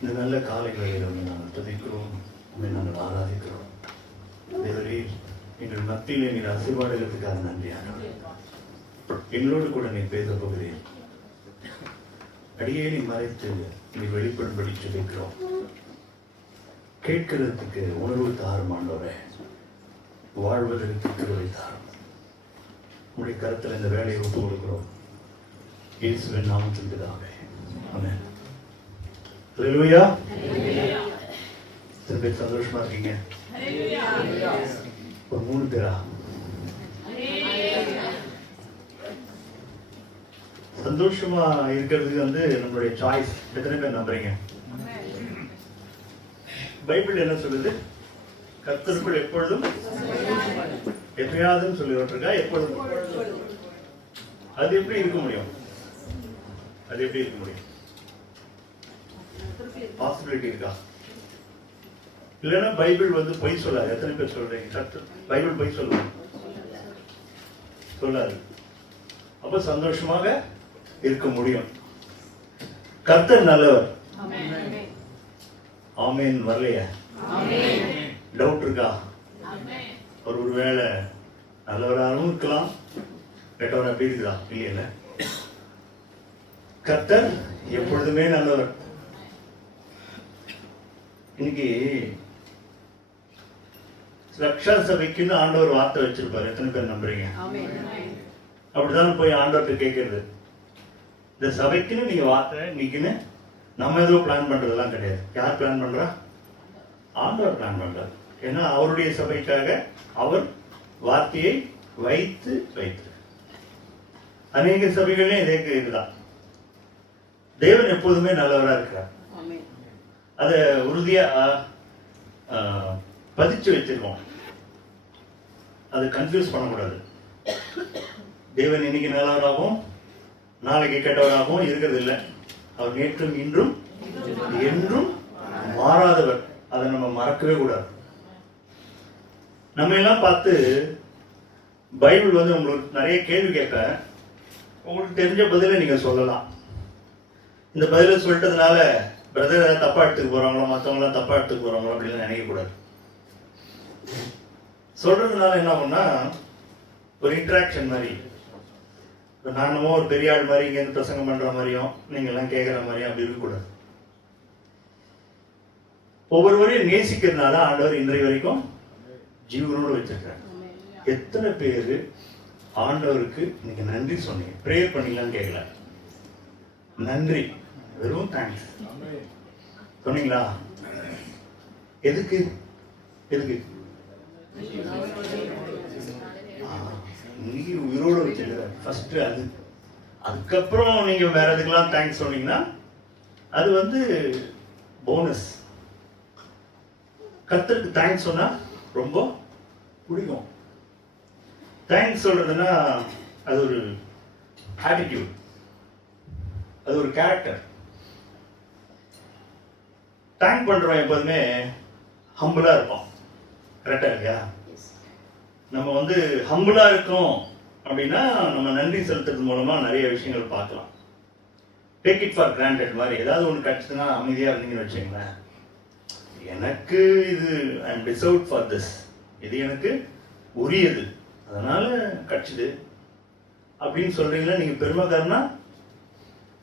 இந்த நல்ல காலை வேளையில் நாங்கள் துதிக்கிறோம், உண்மை நாங்கள் ஆராதிக்கிறோம். தேவரே, எங்கள் மத்தியிலே நீர் ஆசீர்வாதத்துக்காக நன்றியாக எங்களோடு கூட நீ பேச போகிறேன். அடியே நீ மறைத்து நீ வெளிப்படும்படி சொல்லிக்கிறோம். கேட்கிறதுக்கு உணர்வு தாரும் ஆண்டவரே, வாழ்வதற்கு கிருபை தாரும். உங்களுடைய கருத்தில் இந்த வேலையை ஒப்பு கொடுக்கிறோம். இயேசுவின் நாமத்தில் பிதாவே, ஆமென். ஹல்லேலூயா. திரும்ப சந்தோஷமா இருக்கீங்க? ஒரு 3 பேரா? சந்தோஷமா இருக்கிறதுக்கு நம்மளுடைய சாய்ஸ். எத்தனை பேர் நம்புறீங்க? பைபிள் என்ன சொல்லுது? கர்த்தருக்குள் எப்பொழுதும் எப்பயாவது சொல்லி விட்டுருக்கா. எப்பொழுதும் அது எப்படி இருக்க முடியும்? அது எப்படி இருக்க முடியும்? பாசிபிலிட்டி இருக்கா? இல்லைன்னா பைபிள் பொய் சொல்லாது. எத்தனை பேர் சொல்றீங்க? கர்த்தர் பைபிள் பொய் சொல்லாது. அப்ப சந்தோஷமாக இருக்க முடியும். கர்த்தர் நல்லவர். ஆமென். வரலையா? டவுட் இருக்கா? ஒருவேளை நல்லவராகவும் இருக்கலாம், கெட்டவரா அப்படி இருக்கலாம். இல்லையில கர்த்தர் எப்பொழுதுமே நல்லவர். இன்னைக்கு ரக்ஷா சபைக்குன்னு ஆண்டவர் வார்த்தை வச்சிருப்பாரு. எத்தனை பேர் நம்புறீங்க? அப்படிதான் போய் ஆண்டவர்கிட்ட கேட்கறது. இந்த சபைக்குன்னு நீங்க வார்த்தை இன்னைக்குன்னு நம்ம ஏதோ பிளான் பண்றதெல்லாம் கிடையாது. யார் பிளான் பண்றா? ஆண்டவர் பிளான் பண்றார். ஏன்னா அவருடைய சபைக்காக அவர் வார்த்தையை வைத்து அநேக சபைகளே இதே இதுதான். தேவன் எப்போதுமே நல்லவரா இருக்கிறார். அத உறுதியா பதிச்சு வச்சிருக்கோம். அது கன்ஃபியூஸ் பண்ணக்கூடாது. தேவன் இன்னைக்கு நல்லவராகவும் நாளைக்கு கெட்டவராகவும் இருக்கிறது இல்லை. அவர் நேற்றும் இன்றும் என்றும் மாறாதவர். அதை நம்ம மறக்கவே கூடாது. நம்ம எல்லாம் பார்த்து பைபிள் உங்களுக்கு நிறைய கேள்வி கேட்பேன். உங்களுக்கு தெரிஞ்ச பதில நீங்க சொல்லலாம். இந்த பதில சொல்லிட்டதுனால பிரதர் தப்பா எடுத்துக்க போறாங்களோ, மற்றவங்களாம் தப்பா எடுத்துக்க போறாங்களோ அப்படின்னு நினைக்க கூடாது. சொல்றதுனால என்ன பண்ணா ஒரு இன்டராக்ஷன் மாதிரி, நானுமோ ஒரு பெரிய ஆள் மாதிரி இங்க இருந்து பிரசங்கம் பண்ற மாதிரியும் நீங்க எல்லாம் கேட்கிற மாதிரியும் அப்படி இருக்கக்கூடாது. ஒவ்வொருவரையும் நேசிக்கிறதுனால ஆண்டவர் இன்றைய வரைக்கும் ஜீவனோடு வச்சிருக்காரு. எத்தனை பேரு ஆண்டவருக்கு நீங்க நன்றி சொன்னீங்க? பிரேயர் பண்ணீங்களான்னு கேட்கல, நன்றி, வெறும் தேங்க்ஸ் சொன்னீங்களா? எதுக்கு? இன்னைக்கு உயிரோடு வச்சிருக்க ஃபர்ஸ்ட் அது. அதுக்கப்புறம் நீங்க வேற எதுக்கெல்லாம் தேங்க்ஸ் சொன்னீங்கன்னா அது போனஸ். கர்த்தருக்கு தேங்க்ஸ் சொன்னா ரொம்ப பிடிக்கும். தேங்க்ஸ் சொல்றதுன்னா அது ஒரு ஆட்டிடியூட், அது ஒரு கேரக்டர். தேங்க் பண்றோம் எப்போதுமே ஹம்பிளா இருப்போம். கரெக்டா இல்லையா? நம்ம ஹம்பிளா இருக்கோம் அப்படின்னா நம்ம நன்றி செலுத்துறது மூலமா நிறைய விஷயங்கள் பார்க்கலாம். டேக் இட் ஃபார் கிராண்டட் மாதிரி. ஏதாவது ஒன்று கிடைச்சதுன்னா அமைதியா இருந்தீங்கன்னு வச்சுங்களேன். எனக்கு இது I am deserved for this, இது எனக்கு உரியது அதனால கட்சிது அப்படின்னு சொல்றீங்களா? நீங்க பெருமைக்காரனா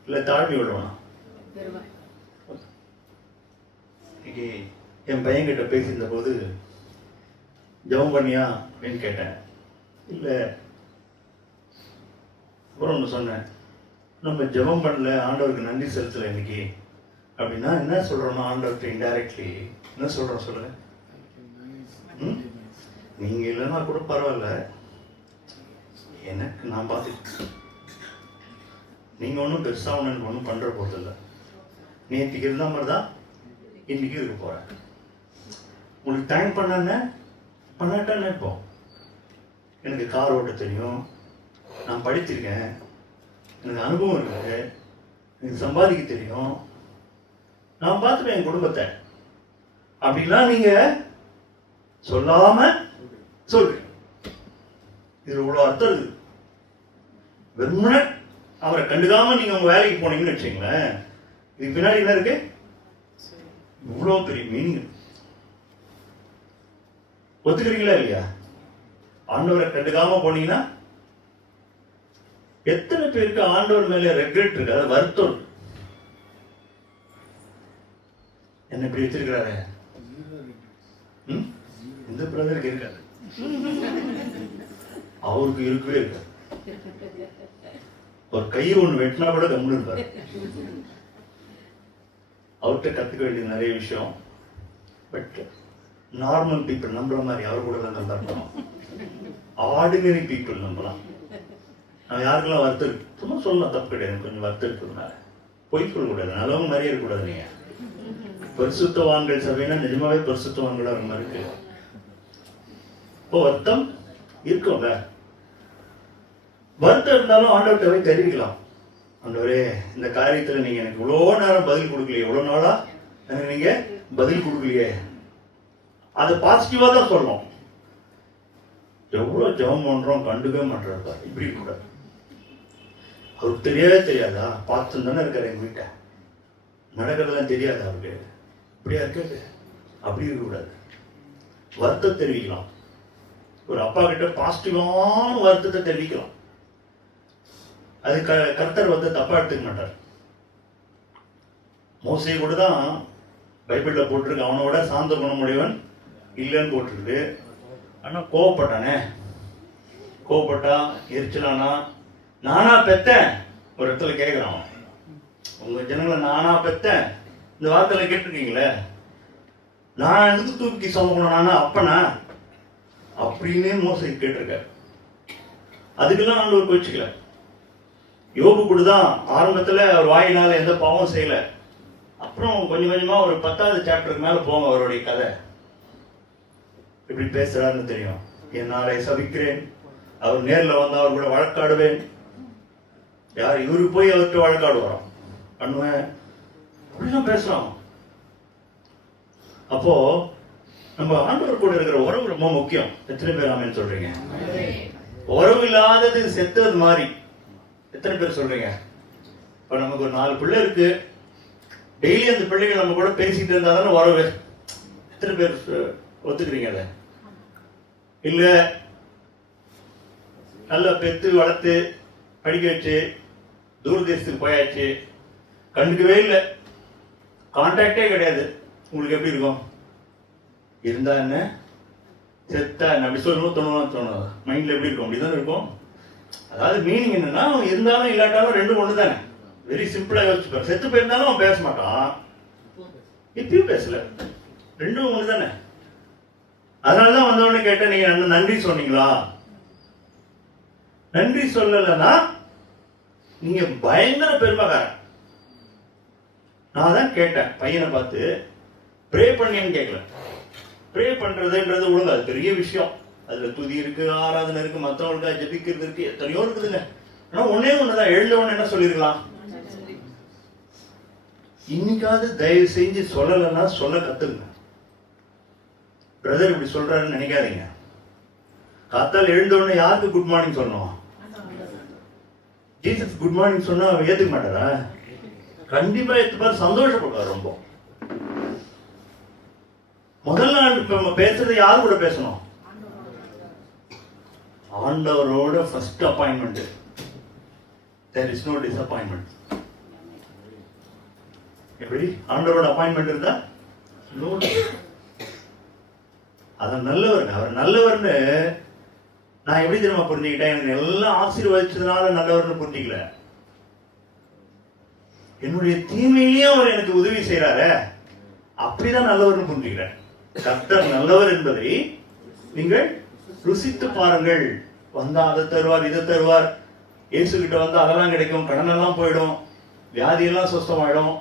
இல்ல தாழ்மை விடுவானா? என் பையன்கிட்ட பேசியிருந்த போது ஜெபம் பண்ணியா அப்படின்னு கேட்டேன். இல்லை. அப்புறம் ஒன்று சொன்னேன், நம்ம ஜெபம் பண்ணல, ஆண்டவருக்கு நன்றி செலுத்தலை இன்னைக்கு அப்படின்னா என்ன சொல்கிறோம்னா ஆண்டவர்கிட்ட இன்டைரக்ட்லி என்ன சொல்கிறோம் சொல்லுங்க. நீங்கள் இல்லைன்னா கூட பரவாயில்ல, எனக்கு நான் பார்த்துக்கிட்டேன், நீங்கள் ஒன்றும் பெருசாக ஒன்று எனக்கு ஒன்றும் பண்ணுற போகிறதில்ல, நேற்றுக்கு இருந்த மாதிரி தான் இன்றைக்கி இருக்க போகிறேன். உங்களுக்கு டைம் பண்ணாட்டான்னு இப்போ எனக்கு கார் ஓட்ட தெரியும், நான் படிச்சிருக்கேன், எனக்கு அனுபவம் இருக்குது, எனக்கு சம்பாதிக்க தெரியும், நான் பார்த்துப்பேன் என் குடும்பத்தை அப்படிலாம் நீங்க சொல்லாம சொல்றீங்க. இது இவ்வளோ அர்த்தம் இருக்குது. வெறுமனே அவரை கண்டுக்காம நீங்க உங்க வேலைக்கு போனீங்கன்னு வச்சுங்களேன், இதுக்கு பின்னாடி என்ன இருக்கு? இவ்வளோ பெரிய மீனிங். ஒத்துக்கிறீங்களா இல்லையா? ஆண்டவரை கண்டுக்காம போனீங்கன்னா எத்தனை பேருக்கு ஆண்டவர் மேல ரெக்ரெட் இருக்கு, அதாவது வருத்தம் இருக்கு. என்ன இப்படி வச்சிருக்கிறாரு, இந்த பிரதருக்கு இருக்காது, அவருக்கு இருக்கவே இருக்காது. ஒரு கையை ஒண்ணு வெட்டினா கூட கம்முன்னு இருப்பாரு. அவர்கிட்ட கத்துக்க வேண்டியது நிறைய விஷயம். பட் நார்மல் பீப்புள் நம்புற மாதிரி அவர் கூட தான் நல்லா இருக்கணும். ஆர்டினரி பீப்புள் நம்பலாம். நான் யாருக்கெல்லாம் வருத்தம் இருக்கு சும்மா சொல்லலாம், தப்பு கிடையாது. கொஞ்சம் வருத்தம் இருக்கிறதுனால பொய் சொல்லக்கூடாது, நல்லவங்க மாதிரியே இருக்கக்கூடாது. நீங்க பரிசுத்தவான்கள் சபைனா நிஜமாவே பரிசுத்தவான்களா மாதிரி இருக்கு. இப்போ வருத்தம் இருக்குங்க, வருத்தம் இருந்தாலும் ஆண்டவர்கிட்ட போய் தெரிவிக்கலாம். ஆண்டவரே, இந்த காரியத்துல நீங்க எனக்கு இவ்வளோ நேரம் பதில் கொடுக்கலையே, எவ்வளவு நாளா எனக்கு நீங்க பதில் கொடுக்கலையே, அதை பாசிட்டிவா தான் சொல்லணும். எவ்வளவு ஜெபம் பண்றோம், கண்டுக்கவே மாட்டாரு. இப்படி கூடாது. அவருக்கு தெரியவே தெரியாதா? பார்த்து தானே இருக்காரு எங்க வீட்டை, நடக்கிறதெல்லாம் தெரியாது அவருக்கு. இப்படியா இருக்காது, அப்படி இருக்கக்கூடாது. வருத்தம் தெரிவிக்கலாம். ஒரு அப்பா கிட்ட பாசிட்டிவான வருத்தத்தை தெரிவிக்கலாம். அது கர்த்தர் வந்து தப்பா எடுத்துக்க மாட்டார். மோசே கூட தான் பைபிள்ல போட்டிருக்கு, அவனோட சாந்த குணமுடையவன் இல்லைன்னு போட்டிருக்கு. ஆனா கோவப்பட்டானே, கோவப்பட்டா எரிச்சலானா, நானா பெத்தேன் ஒரு இடத்துல கேட்கிறான். உங்க ஜனங்களை நானா பெத்தேன் இந்த வார்த்தையில கேட்டிருக்கீங்களே, நான் எதுக்கு தூக்கி சொல்லணும், நானா அப்பனா அப்படின்னு மோசை கேட்டிருக்க. அதுக்கெல்லாம் ஆண்டவர் கோச்சிக்கல. யோபு கூட தான் ஆரம்பத்துல அவர் வாயினால எந்த பாவம் செய்யல. அப்புறம் கொஞ்சம் கொஞ்சமா ஒரு 10வது சாப்டருக்கு மேல போங்க அவருடைய கதை. இப்படி பேசுறாருன்னு தெரியும். என் நாளை சபிக்கிறேன், அவர் நேரில் வந்தா அவர் கூட வழக்காடுவேன். யார் இவருக்கு போய் அவர்கிட்ட வழக்காடுவாராம், பண்ணுவேன், அப்படிலாம் பேசலாம். அப்போ நம்ம ஆண்டவர் கூட இருக்கிற உறவு ரொம்ப முக்கியம். எத்தனை பேர் ஆமென் சொல்றீங்க? உறவு இல்லாதது செத்தது மாதிரி. எத்தனை பேர் சொல்றீங்க? இப்ப நமக்கு ஒரு 4 பிள்ளை இருக்கு, டெய்லி அந்த பிள்ளைகள் நம்ம கூட பேசிட்டு இருந்தா தானே உறவு. எத்தனை பேர் ஒத்துக்கிறீங்க? அதை இல்ல நல்லா பெத்து வளர்த்து படிக்க வச்சு தூரதேசத்துக்கு போயாச்சு, கண்டுக்கவே இல்லை, கான்டாக்டே கிடையாது, உங்களுக்கு எப்படி இருக்கும்? இருந்தா என்ன, செத்தா என்ன, அப்படி சொல்லணும் தோணும். மைண்ட்ல எப்படி இருக்கும்? அப்படிதான் இருக்கும். அதாவது மீனிங் என்னன்னா, இருந்தாலும் இல்லாட்டாலும் ரெண்டும் ஒண்ணு தானே. வெரி சிம்பிளா யோசிச்சுப்பாரு. செத்து போயிருந்தாலும் அவன் பேச மாட்டான், இப்பயும் பேசல, ரெண்டும் ஒண்ணு தானே. அதனாலதான் வந்தவொடனே கேட்டேன், நீங்க நன்றி சொன்னீங்களா? நன்றி சொல்லலைன்னா நீங்க பயங்கர பெருமைக்காரன். நான் தான் கேட்டேன் பையனை பார்த்து, ப்ரே பண்ணியான்னு கேட்கல. ப்ரே பண்றதுன்றது ஒழுங்கு, அது பெரிய விஷயம். அதுல துதி இருக்கு, ஆராதனை இருக்கு, மற்றவங்களுக்காக ஜெபிக்கிறது இருக்கு, எத்தனையோ இருக்குதுங்க. ஆனா ஒன்னே ஒண்ணுதான், எழுத ஒண்ணு என்ன சொல்லிருக்கலாம்? இன்னைக்காவது தயவு செஞ்சு சொல்லலைன்னா சொல்ல கத்துங்க. பிரதர் இப்படி சொல்றாருன்னு நினைக்காதீங்க. காத்தால் எழுந்தோடனே யாருக்கு குட் மார்னிங் சொன்னோம்? ஜீசஸ் குட் மார்னிங் சொன்னா ஏத்துக்க மாட்டாரா? கண்டிப்பா ஏத்துப்பாரு, சந்தோஷப்படுவார் ரொம்ப. முதல் நாள் பேசுறது யாரு கூட பேசணும்? ஆண்டவரோட first appointment. There is no disappointment. எப்படி ஆண்டவரோட அப்பாயின்மெண்ட் இருந்தா அதான் நல்லவர். அவர் நல்லவர்னு நான் எப்படி தெரியுமா புரிஞ்சுக்கிட்டேன்? எனக்கு எல்லாம் ஆசீர்வதிச்சதுனால நல்லவர்னு புரிஞ்சுக்கல. என்னுடைய தீமையிலையும் அவர் எனக்கு உதவி செய்யறாரு, அப்படிதான் நல்லவர்னு புரிஞ்சுக்கிறேன். கர்த்தர் நல்லவர் என்பதை நீங்கள் ருசித்து பாருங்கள். வந்தா அதை தருவார், இதை தருவார். இயேசு கிட்ட வந்து அதெல்லாம் கிடைக்கும், கடன் எல்லாம் போயிடும், வியாதியெல்லாம் சுத்தமாயிடும்.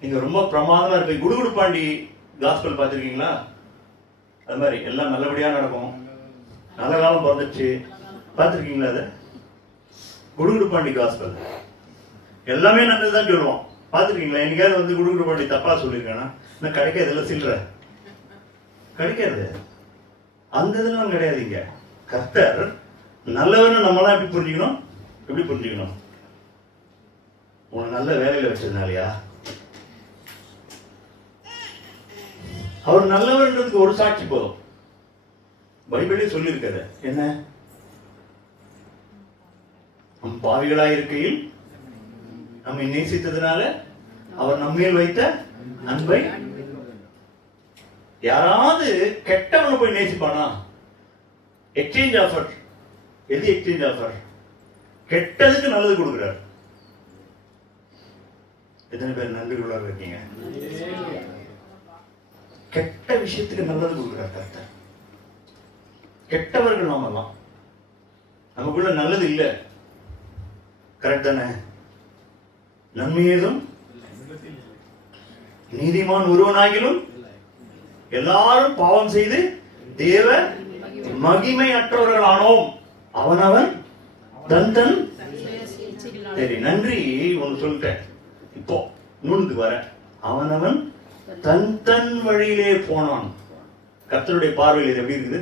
நீங்க ரொம்ப பிரமாதமா இருப்பீங்க. குடுகுடுப்பாண்டி காஸ்பல் பார்த்துருக்கீங்களா? அது மாதிரி எல்லாம் நல்லபடியா நடக்கும், நல்ல காலம் பிறந்துச்சு. பார்த்துருக்கீங்களா? அது குடுகுடுப்பாண்டி காஸ்பல் எல்லாமே நல்லதுதான் சொல்லுவோம். பார்த்துருக்கீங்களா? என்னைக்காவது வந்து குடுகுடுப்பாண்டி தப்பா சொல்லியிருக்கேன்னா நான் கிடைக்காது, எல்லாம் சில்லற கிடைக்காது. அந்த இதெல்லாம் கிடையாதுங்க. கர்த்தர் நல்லவன்னு நம்மளாம் எப்படி புரிஞ்சுக்கணும்? எப்படி புரிஞ்சுக்கணும்? உன்னை நல்ல வேலையில வச்சதுனாலயா? அவர் நல்லவர்ன்றதுக்கு ஒரு சாட்சி போதும். பைபிளே சொல்லியிருக்காரு. என்ன? நம் பாவிகளா இருக்கையில் நம்மை நேசித்ததுனால அவர் நம்மேல் வைத்த அன்பை. யாராவது கெட்டவனை போய் நேசிப்பானா? Exchange offer. எது எக்ஸ்சேஞ்ச் ஆஃபர்? கெட்டதுக்கு நல்லது கொடுக்கிறார். எத்தனை பேர் நன்றி உள்ளவர்கள் இருக்கீங்க? கெட்ட விஷயத்துக்கு நல்லது கொடுக்கிறார் கர்த்தர். கெட்டவர்கள் நாமெல்லாம், நமக்குள்ள நல்லது இல்லை. கரெக்ட் தானே? நன்மையேதும் நீதிமான் ஒருவனாகிலும் எல்லாரும் பாவம் செய்து தேவ மகிமை அற்றவர்களானோம். அவனவன் தன் தன். சரி, நன்றி ஒன்று சொல்லிட்டேன். இப்போ நூலுக்கு வர, அவனவன் தன் தன் வழியிலே போனான். கர்த்தருடைய பார்வையில் இது எப்படி இருக்குது?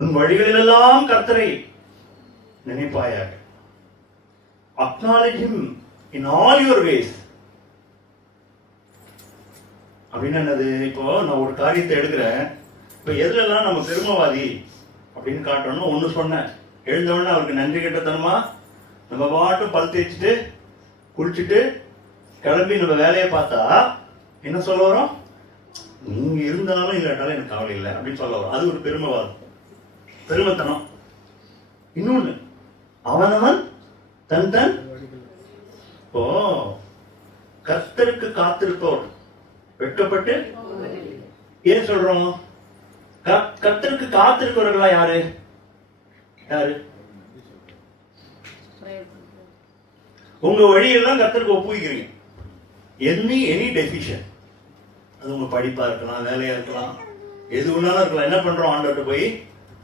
உன் வழிகளிலெல்லாம் கர்த்தரை நினைப்பாயாக. Acknowledge him in all your ways. அப்படின்னு என்னது? இப்போ நான் ஒரு காரியத்தை எடுக்கிறேன். இப்போ எதுலெல்லாம் நம்ம பெருமவாதி அப்படின்னு காட்டணும். ஒன்று சொன்னேன், எழுந்தவொடனே அவருக்கு நன்றி கெட்டத்தனமா நம்ம பாட்டும் பல் தேய்ச்சிட்டு குளிச்சுட்டு கிளம்பி நம்ம வேலையை பார்த்தா என்ன சொல்ல வரோம்? நீங்க இருந்தாலும் இல்லாட்டாலும் எனக்கு கவலை இல்லை அப்படின்னு சொல்ல வரும். அது ஒரு பெருமைவாதம், பெருமைத்தனம். இன்னொன்னு, அவனவன் தன் தன். இப்போ கர்த்தருக்கு காத்திருப்போர் வெட்கப்பட்டு. ஏன் சொல்றோம்? கர்த்தருக்கு காத்திருக்கிறவர்களா யாரு? யாரு? உங்க வழியெல்லாம் கர்த்தருக்கு ஒப்புவிக்கிறீங்க. எனி டெசிஷன், அது உங்க படிப்பா இருக்கலாம், வேலையா இருக்கலாம், எது ஒன்னாலும் இருக்கலாம். என்ன பண்றோம்? ஆண்டவர்கிட்ட போய்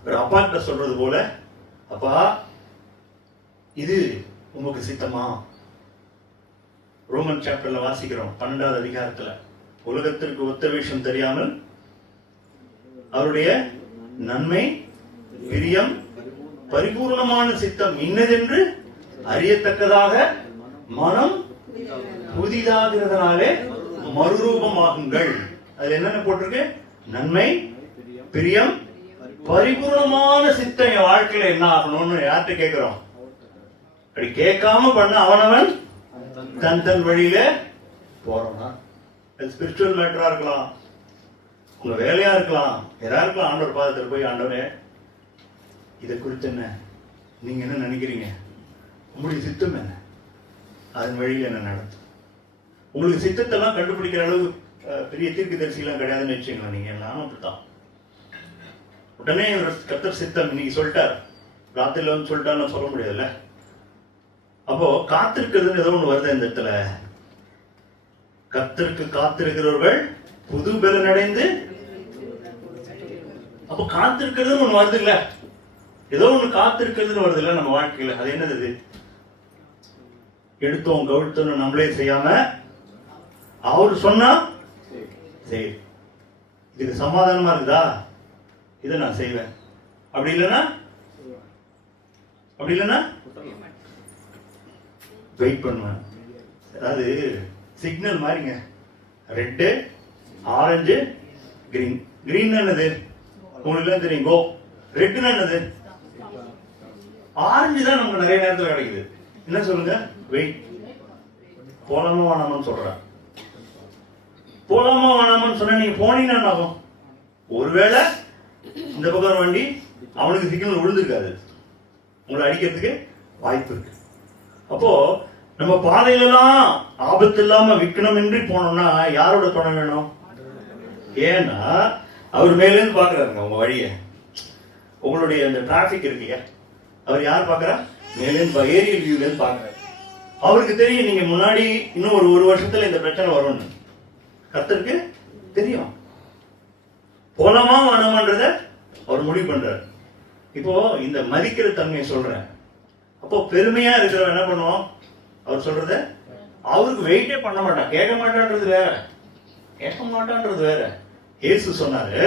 ஒரு அப்பாட்ட சொல்றது போல, அப்பா இது உமக்கு சித்தமா? ரோமன் சாப்டர்ல வாசிக்கிறோம் 12வது அதிகாரத்துல, உலகத்திற்கு ஒத்த விஷயம் தெரியாமல் அவருடைய நன்மை பிரியம் பரிபூர்ணமான சித்தம் இன்னதென்று அறியத்தக்கதாக மனம் புதிதாகிறதுனாலே மறுரூபமாகுங்கள். அதுல என்னென்ன போட்டிருக்கு? நன்மை பிரியம் பரிபூர்ணமான சித்தம் என் வாழ்க்கையில என்ன ஆகணும்னு யார்கிட்ட கேட்கிறோம்? அப்படி கேட்காம பண்ண அவனவன் தன் தன் வழியில போறோம்னா, அது ஸ்பிரிச்சுவல் மேட்டரா இருக்கலாம், உங்க வேலையா இருக்கலாம், எதா இருக்கலாம். ஆண்டவர் பாதத்தில் போய், ஆண்டவரே இதை குறித்து என்ன நீங்க என்ன நினைக்கிறீங்க? உங்களுடைய சித்தம் என்ன? அதன் வழியில் என்ன நடத்தும்? உங்களுக்கு சித்தத்தெல்லாம் கண்டுபிடிக்கிற அளவு பெரிய தீர்க்க தரிசிலாம் கிடையாதுன்னு வச்சுங்களா. நீங்க எல்லாரும் அப்படித்தான். உடனே கர்த்தர் சித்தம் இன்னைக்கு சொல்லிட்டார், ராத்திரில வந்து சொல்லிட்டாருன்னு சொல்ல முடியாதுல்ல. அப்போ காத்திருக்கிறதுன்னு ஏதோ ஒண்ணு வருது இந்த இடத்துல. கர்த்தருக்கு காத்திருக்கிறவர்கள் புது பலன் அடைந்து. அப்போ காத்திருக்கிறதுன்னு ஒண்ணு வருது இல்ல, ஏதோ ஒண்ணு காத்திருக்கிறதுன்னு வருது இல்ல நம்ம வாழ்க்கையில. அது என்னது? எடுத்தோம் கவிழ்த்தோம் நம்மளே செய்யாம அவரு சொன்னா சரி, இதுக்கு சமாதானமா இருக்குதா, இதை நான் செய்வேன். அப்படி இல்லைன்னா வெயிட் பண்ணுவேன். அதாவது சிக்னல் மாதிரிங்க. Red, orange, green. கிரீன் என்னது உங்களுக்கு தெரியும்? கோ. ரெட்னா என்னது? ஆரஞ்சு தான் நமக்கு நிறைய நேரத்தில் கிடைக்குது. என்ன சொல்லுங்க? வெயிட். போலாமா வேணாமான்னு சொல்றேன். போலாமா வேணாமான்னு சொன்னா நீங்க போனீங்கன்னா என்ன ஆகும்? ஒருவேளை இந்த பக்கம் வண்டி அவனுக்கு சிக்னல் விழுந்திருக்காது, உங்களை அடிக்கிறதுக்கு வாய்ப்பு இருக்கு. அப்போ நம்ம பாதையிலலாம் ஆபத்து இல்லாம விக்கணமின்றி போனோம்னா யாரோட துணை வேணும்? ஏன்னா அவர் மேலேருந்து பாக்குறாருங்க உங்க வழிய. உங்களுடைய அந்த டிராபிக் இருக்கு, அவர் யார் பாக்குறா? மேலேருந்து ஏரியல் வியூல இருந்து பாக்குறாரு. அவருக்கு தெரியும் நீங்க முன்னாடி இன்னும் ஒரு வருஷத்துல இந்த பிரச்சனை வரும்னு. கர்த்தருக்கு தெரியும். போலாமா வேணாமான்றத அவர் முடிவு பண்றாரு. இப்போ இந்த மதிக்கிற தன்மையை சொல்றேன். அப்போ பெருமையா இருக்கிறவன் என்ன பண்ணுவோம்? அவர் சொல்றத அவருக்கு வெயிட்டே பண்ண மாட்டான். கேட்க மாட்டான்றது வேற, கேட்க மாட்டான்றது வேற. இயேசு சொன்னாரு,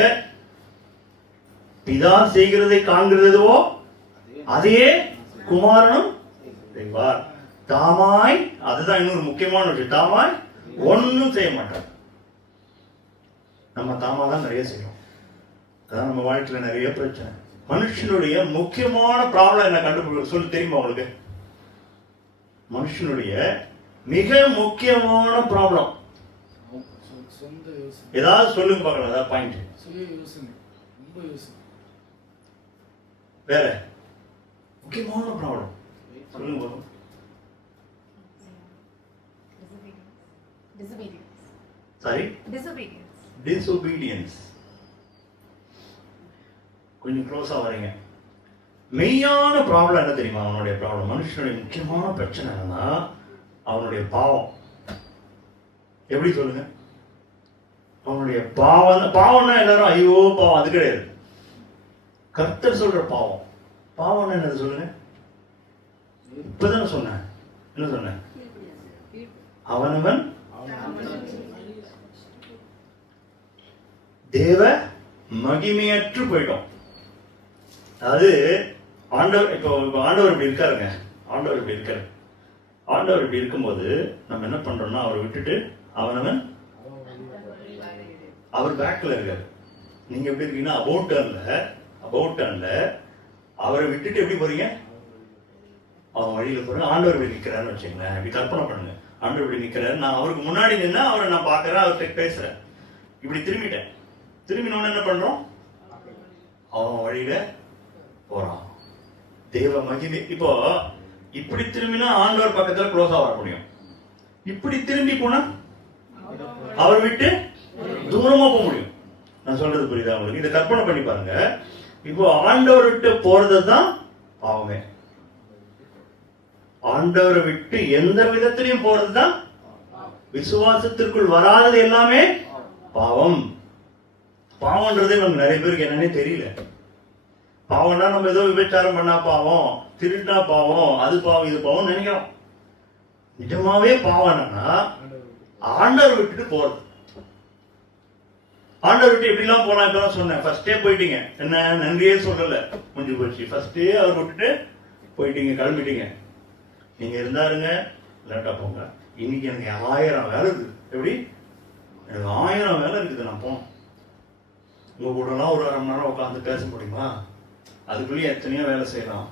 பிதா செய்கிறதை காண்கிறதுவோ அதையே குமாரனும் செய்வார். தாமாய், அதுதான் இன்னொரு முக்கியமான விஷயம், தாமாய் ஒன்னும் செய்ய மாட்டார். நம்ம தாமா தான் நிறைய செய்யும். அதான் நம்ம வாழ்க்கையில நிறைய பிரச்சனை. மனுஷனுடைய முக்கியமான ப்ராப்ளம் என்ன கண்டுபிடி சொல்லி தெரியுமா உங்களுக்கு? மனுஷனுடைய மிக முக்கியமான ப்ராப்ளம் ஏதாவது சொல்லுங்க பார்க்கலாம். அதாவது பாயிண்ட் வேற முக்கியமான ப்ராப்ளம் சொல்லுங்க பார்க்கலாம். Sorry, disobedience. கொஞ்சம் க்ளோஸா வரீங்க. மெய்யான ப்ராப்ளம் என்ன தெரியுமா? அவனுடைய ப்ராப்ளம், மனுஷனுடைய முக்கியமான பிரச்சனை என்னன்னா அவனுடைய பாவம். எப்படி சொல்லுங்க? அவனுடைய பாவம். பாவம்னா எல்லாரும் ஐயோ பாவம், அது கிடையாது. கர்த்தர் சொல்ற பாவம். பாவம்னா என்னது சொல்லுங்க? இப்பதானே சொன்னேன். என்ன சொன்னேன்? அவனவன் தேவ மகிமையற்று போயிட்டோம். அதாவது ஆண்டவர், இப்போ ஆண்டவர் இப்படி இருக்காருங்க. ஆண்டவர் இப்படி இருக்காரு. ஆண்டவர் இப்படி இருக்கும்போது நம்ம என்ன பண்றோம்னா அவரை விட்டுட்டு அவனவன் அவர் பேக்ல இருக்காரு. நீங்க எப்படி இருக்கீங்கன்னா அபவுட் டர்ன்ல அவரை விட்டுட்டு எப்படி போறீங்க? அவன் வழியில போறேன். ஆண்டவர் இப்படி நிக்கிறாருன்னு வச்சுங்களேன். இப்படி கற்பனை பண்ணுங்க. ஆண்டவர் இப்படி நிக்கிறாரு, நான் அவருக்கு முன்னாடி நின்னா அவரை நான் பாக்குறேன், அவர்கிட்ட பேசுறேன். இப்படி திரும்பிட்டேன். திரும்பினோன்னு என்ன பண்றோம்? அவன் வழியில போறான். தேவ மகிமை. இப்போ இப்படி திரும்பினா ஆண்டவர் பக்கத்துல க்ளோஸா வர முடியும். இப்படி திரும்பி போனா அவர் விட்டு தூரமா போக முடியும். நான் சொல்றது புரியுதா உங்களுக்கு? இதை கற்பனை பண்ணி பாருங்க. இப்போ ஆண்டவர் விட்டு போறதுதான் பாவமே. ஆண்டவரை விட்டு எந்த விதத்திலையும் போறதுதான், விசுவாசத்திற்குள் வராதது எல்லாமே பாவம். பாவம்ன்றது நமக்கு நிறைய பேருக்கு என்னன்னே தெரியல. பாவம்னா நம்ம ஏதோ விபச்சாரம் பண்ணா பாவம், திருட்டா பாவம், அது பாவம், இது பாவம் நினைக்கிறோம். நிஜமாவே பாவம் என்னன்னா ஆண்டவர் விட்டுட்டு போறது. ஆண்டவர் விட்டு எப்படிலாம் போனா? இப்பதான் சொன்னேன், ஃபர்ஸ்டே போயிட்டீங்க. என்ன நன்றியே சொல்லல, முடிஞ்சு போச்சு. ஃபர்ஸ்டே அவர் விட்டுட்டு போயிட்டீங்க, கிளம்பிட்டீங்க. நீங்க இருந்தாருங்க, லேட்டா போங்க. இன்னைக்கு எனக்கு 1000 வேலை இருக்குது. எப்படி? எனக்கு 1000 வேலை இருக்குது. நான் போனோம். உங்க கூடலாம் ஒரு 1/2 மணி நேரம் உட்காந்து பேச முடியுமா? அதுக்குள்ளேயே எத்தனையோ வேலை செய்யலாம்.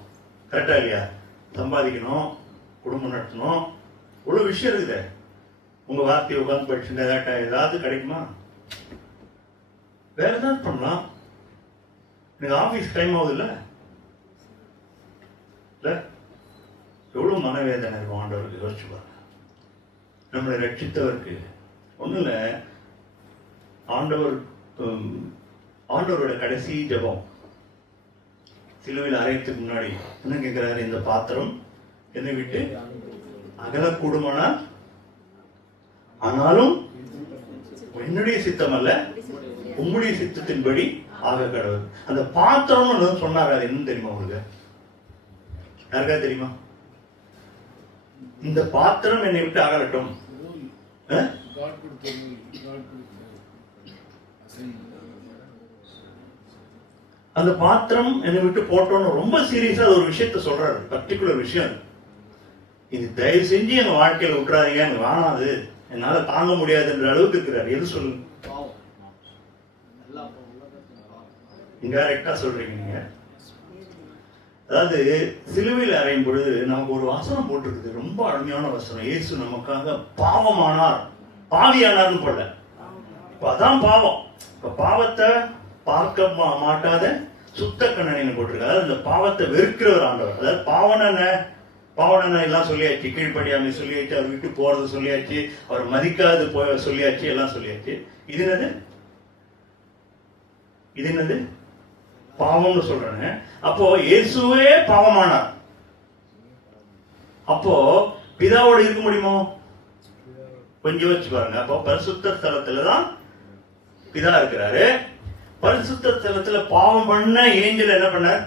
கரெக்டா இல்லையா? சம்பாதிக்கணும், குடும்பம் நடத்தணும், இவ்வளவு விஷயம் இருக்குது. உங்க வார்த்தையை உட்காந்து படிச்சுங்க, ஏதாவது கிடைக்குமா? வேற ஏதாவது பண்ணலாம். எனக்கு ஆபீஸ் டைம் ஆகுது இல்ல? எவ்வளவு மனவேதனை இருக்கும் ஆண்டவருக்கு. யோசிச்சு பாருங்க. நம்மளை ரட்சித்தவருக்கு ஒண்ணு இல்ல. ஆண்டவரோட கடைசி ஜெபம் சிலுவையில் அறையத்துக்கு முன்னாடி என்ன கேட்கிறாரு? இந்த பாத்திரம் என்னை விட்டு அகலக்கூடுமானால், ஆனாலும் என்னுடைய சித்தம் அல்ல உம்முடைய சித்தத்தின்படி ஆக கடவுள். அந்த பாத்திரம் சொன்னாரு. அது என்ன தெரியுமா உங்களுக்கு? யாருக்கா தெரியுமா? இந்த பாத்திரம் என்னை விட்டு அகலட்டும். அந்த பாத்திரம் என்னை விட்டு போட்டோன்னு ரொம்ப சீரியஸா ஒரு விஷயத்த சொல்றாரு. பர்டிகுலர் விஷயம். இது தயவு செஞ்சு எங்க வாழ்க்கையில விட்டுறாதீங்க, எனக்கு வேணாது, என்னால தாங்க முடியாதுன்ற அளவுக்கு இருக்கிறாரு. எது சொல்லுங்க? இன்டைரக்டா சொல்றீங்க நீங்க. அதாவது சிலுவையில் அறையும் பொழுது நமக்கு ஒரு வசனம் போட்டிருக்குது, ரொம்ப அருமையான வசனம். இயேசு நமக்காக பாவமானார், பாவியானார்னு போல. இப்ப அதான் பாவம். இப்ப பாவத்தை பார்க்க மாட்டாத சுத்த கண்ணனை போட்டிருக்காரு. அதாவது இந்த பாவத்தை வெறுக்கிறவர் ஆண்டவர். அதாவது பாவன எல்லாம் சொல்லியாச்சு, கீழ்ப்படியாமை சொல்லியாச்சு, அவர் விட்டு போறது சொல்லியாச்சு, அவர் மதிக்காது சொல்லியாச்சு, எல்லாம் சொல்லியாச்சு. இது என்னது பாவம்னு சொல்றாங்க. அப்போ இயேசுவே பாவமானார். அப்போ பிதாவோட இருக்க முடியுமோ? கொஞ்சம் வச்சு பாருங்க. அப்போ பரிசுத்த ஸ்தலத்துலதான் பிதா இருக்கிறாரு. பரிசுத்த ஸ்தலத்துல பாவம் பண்ண ஏஞ்சல் என்ன பண்ணார்?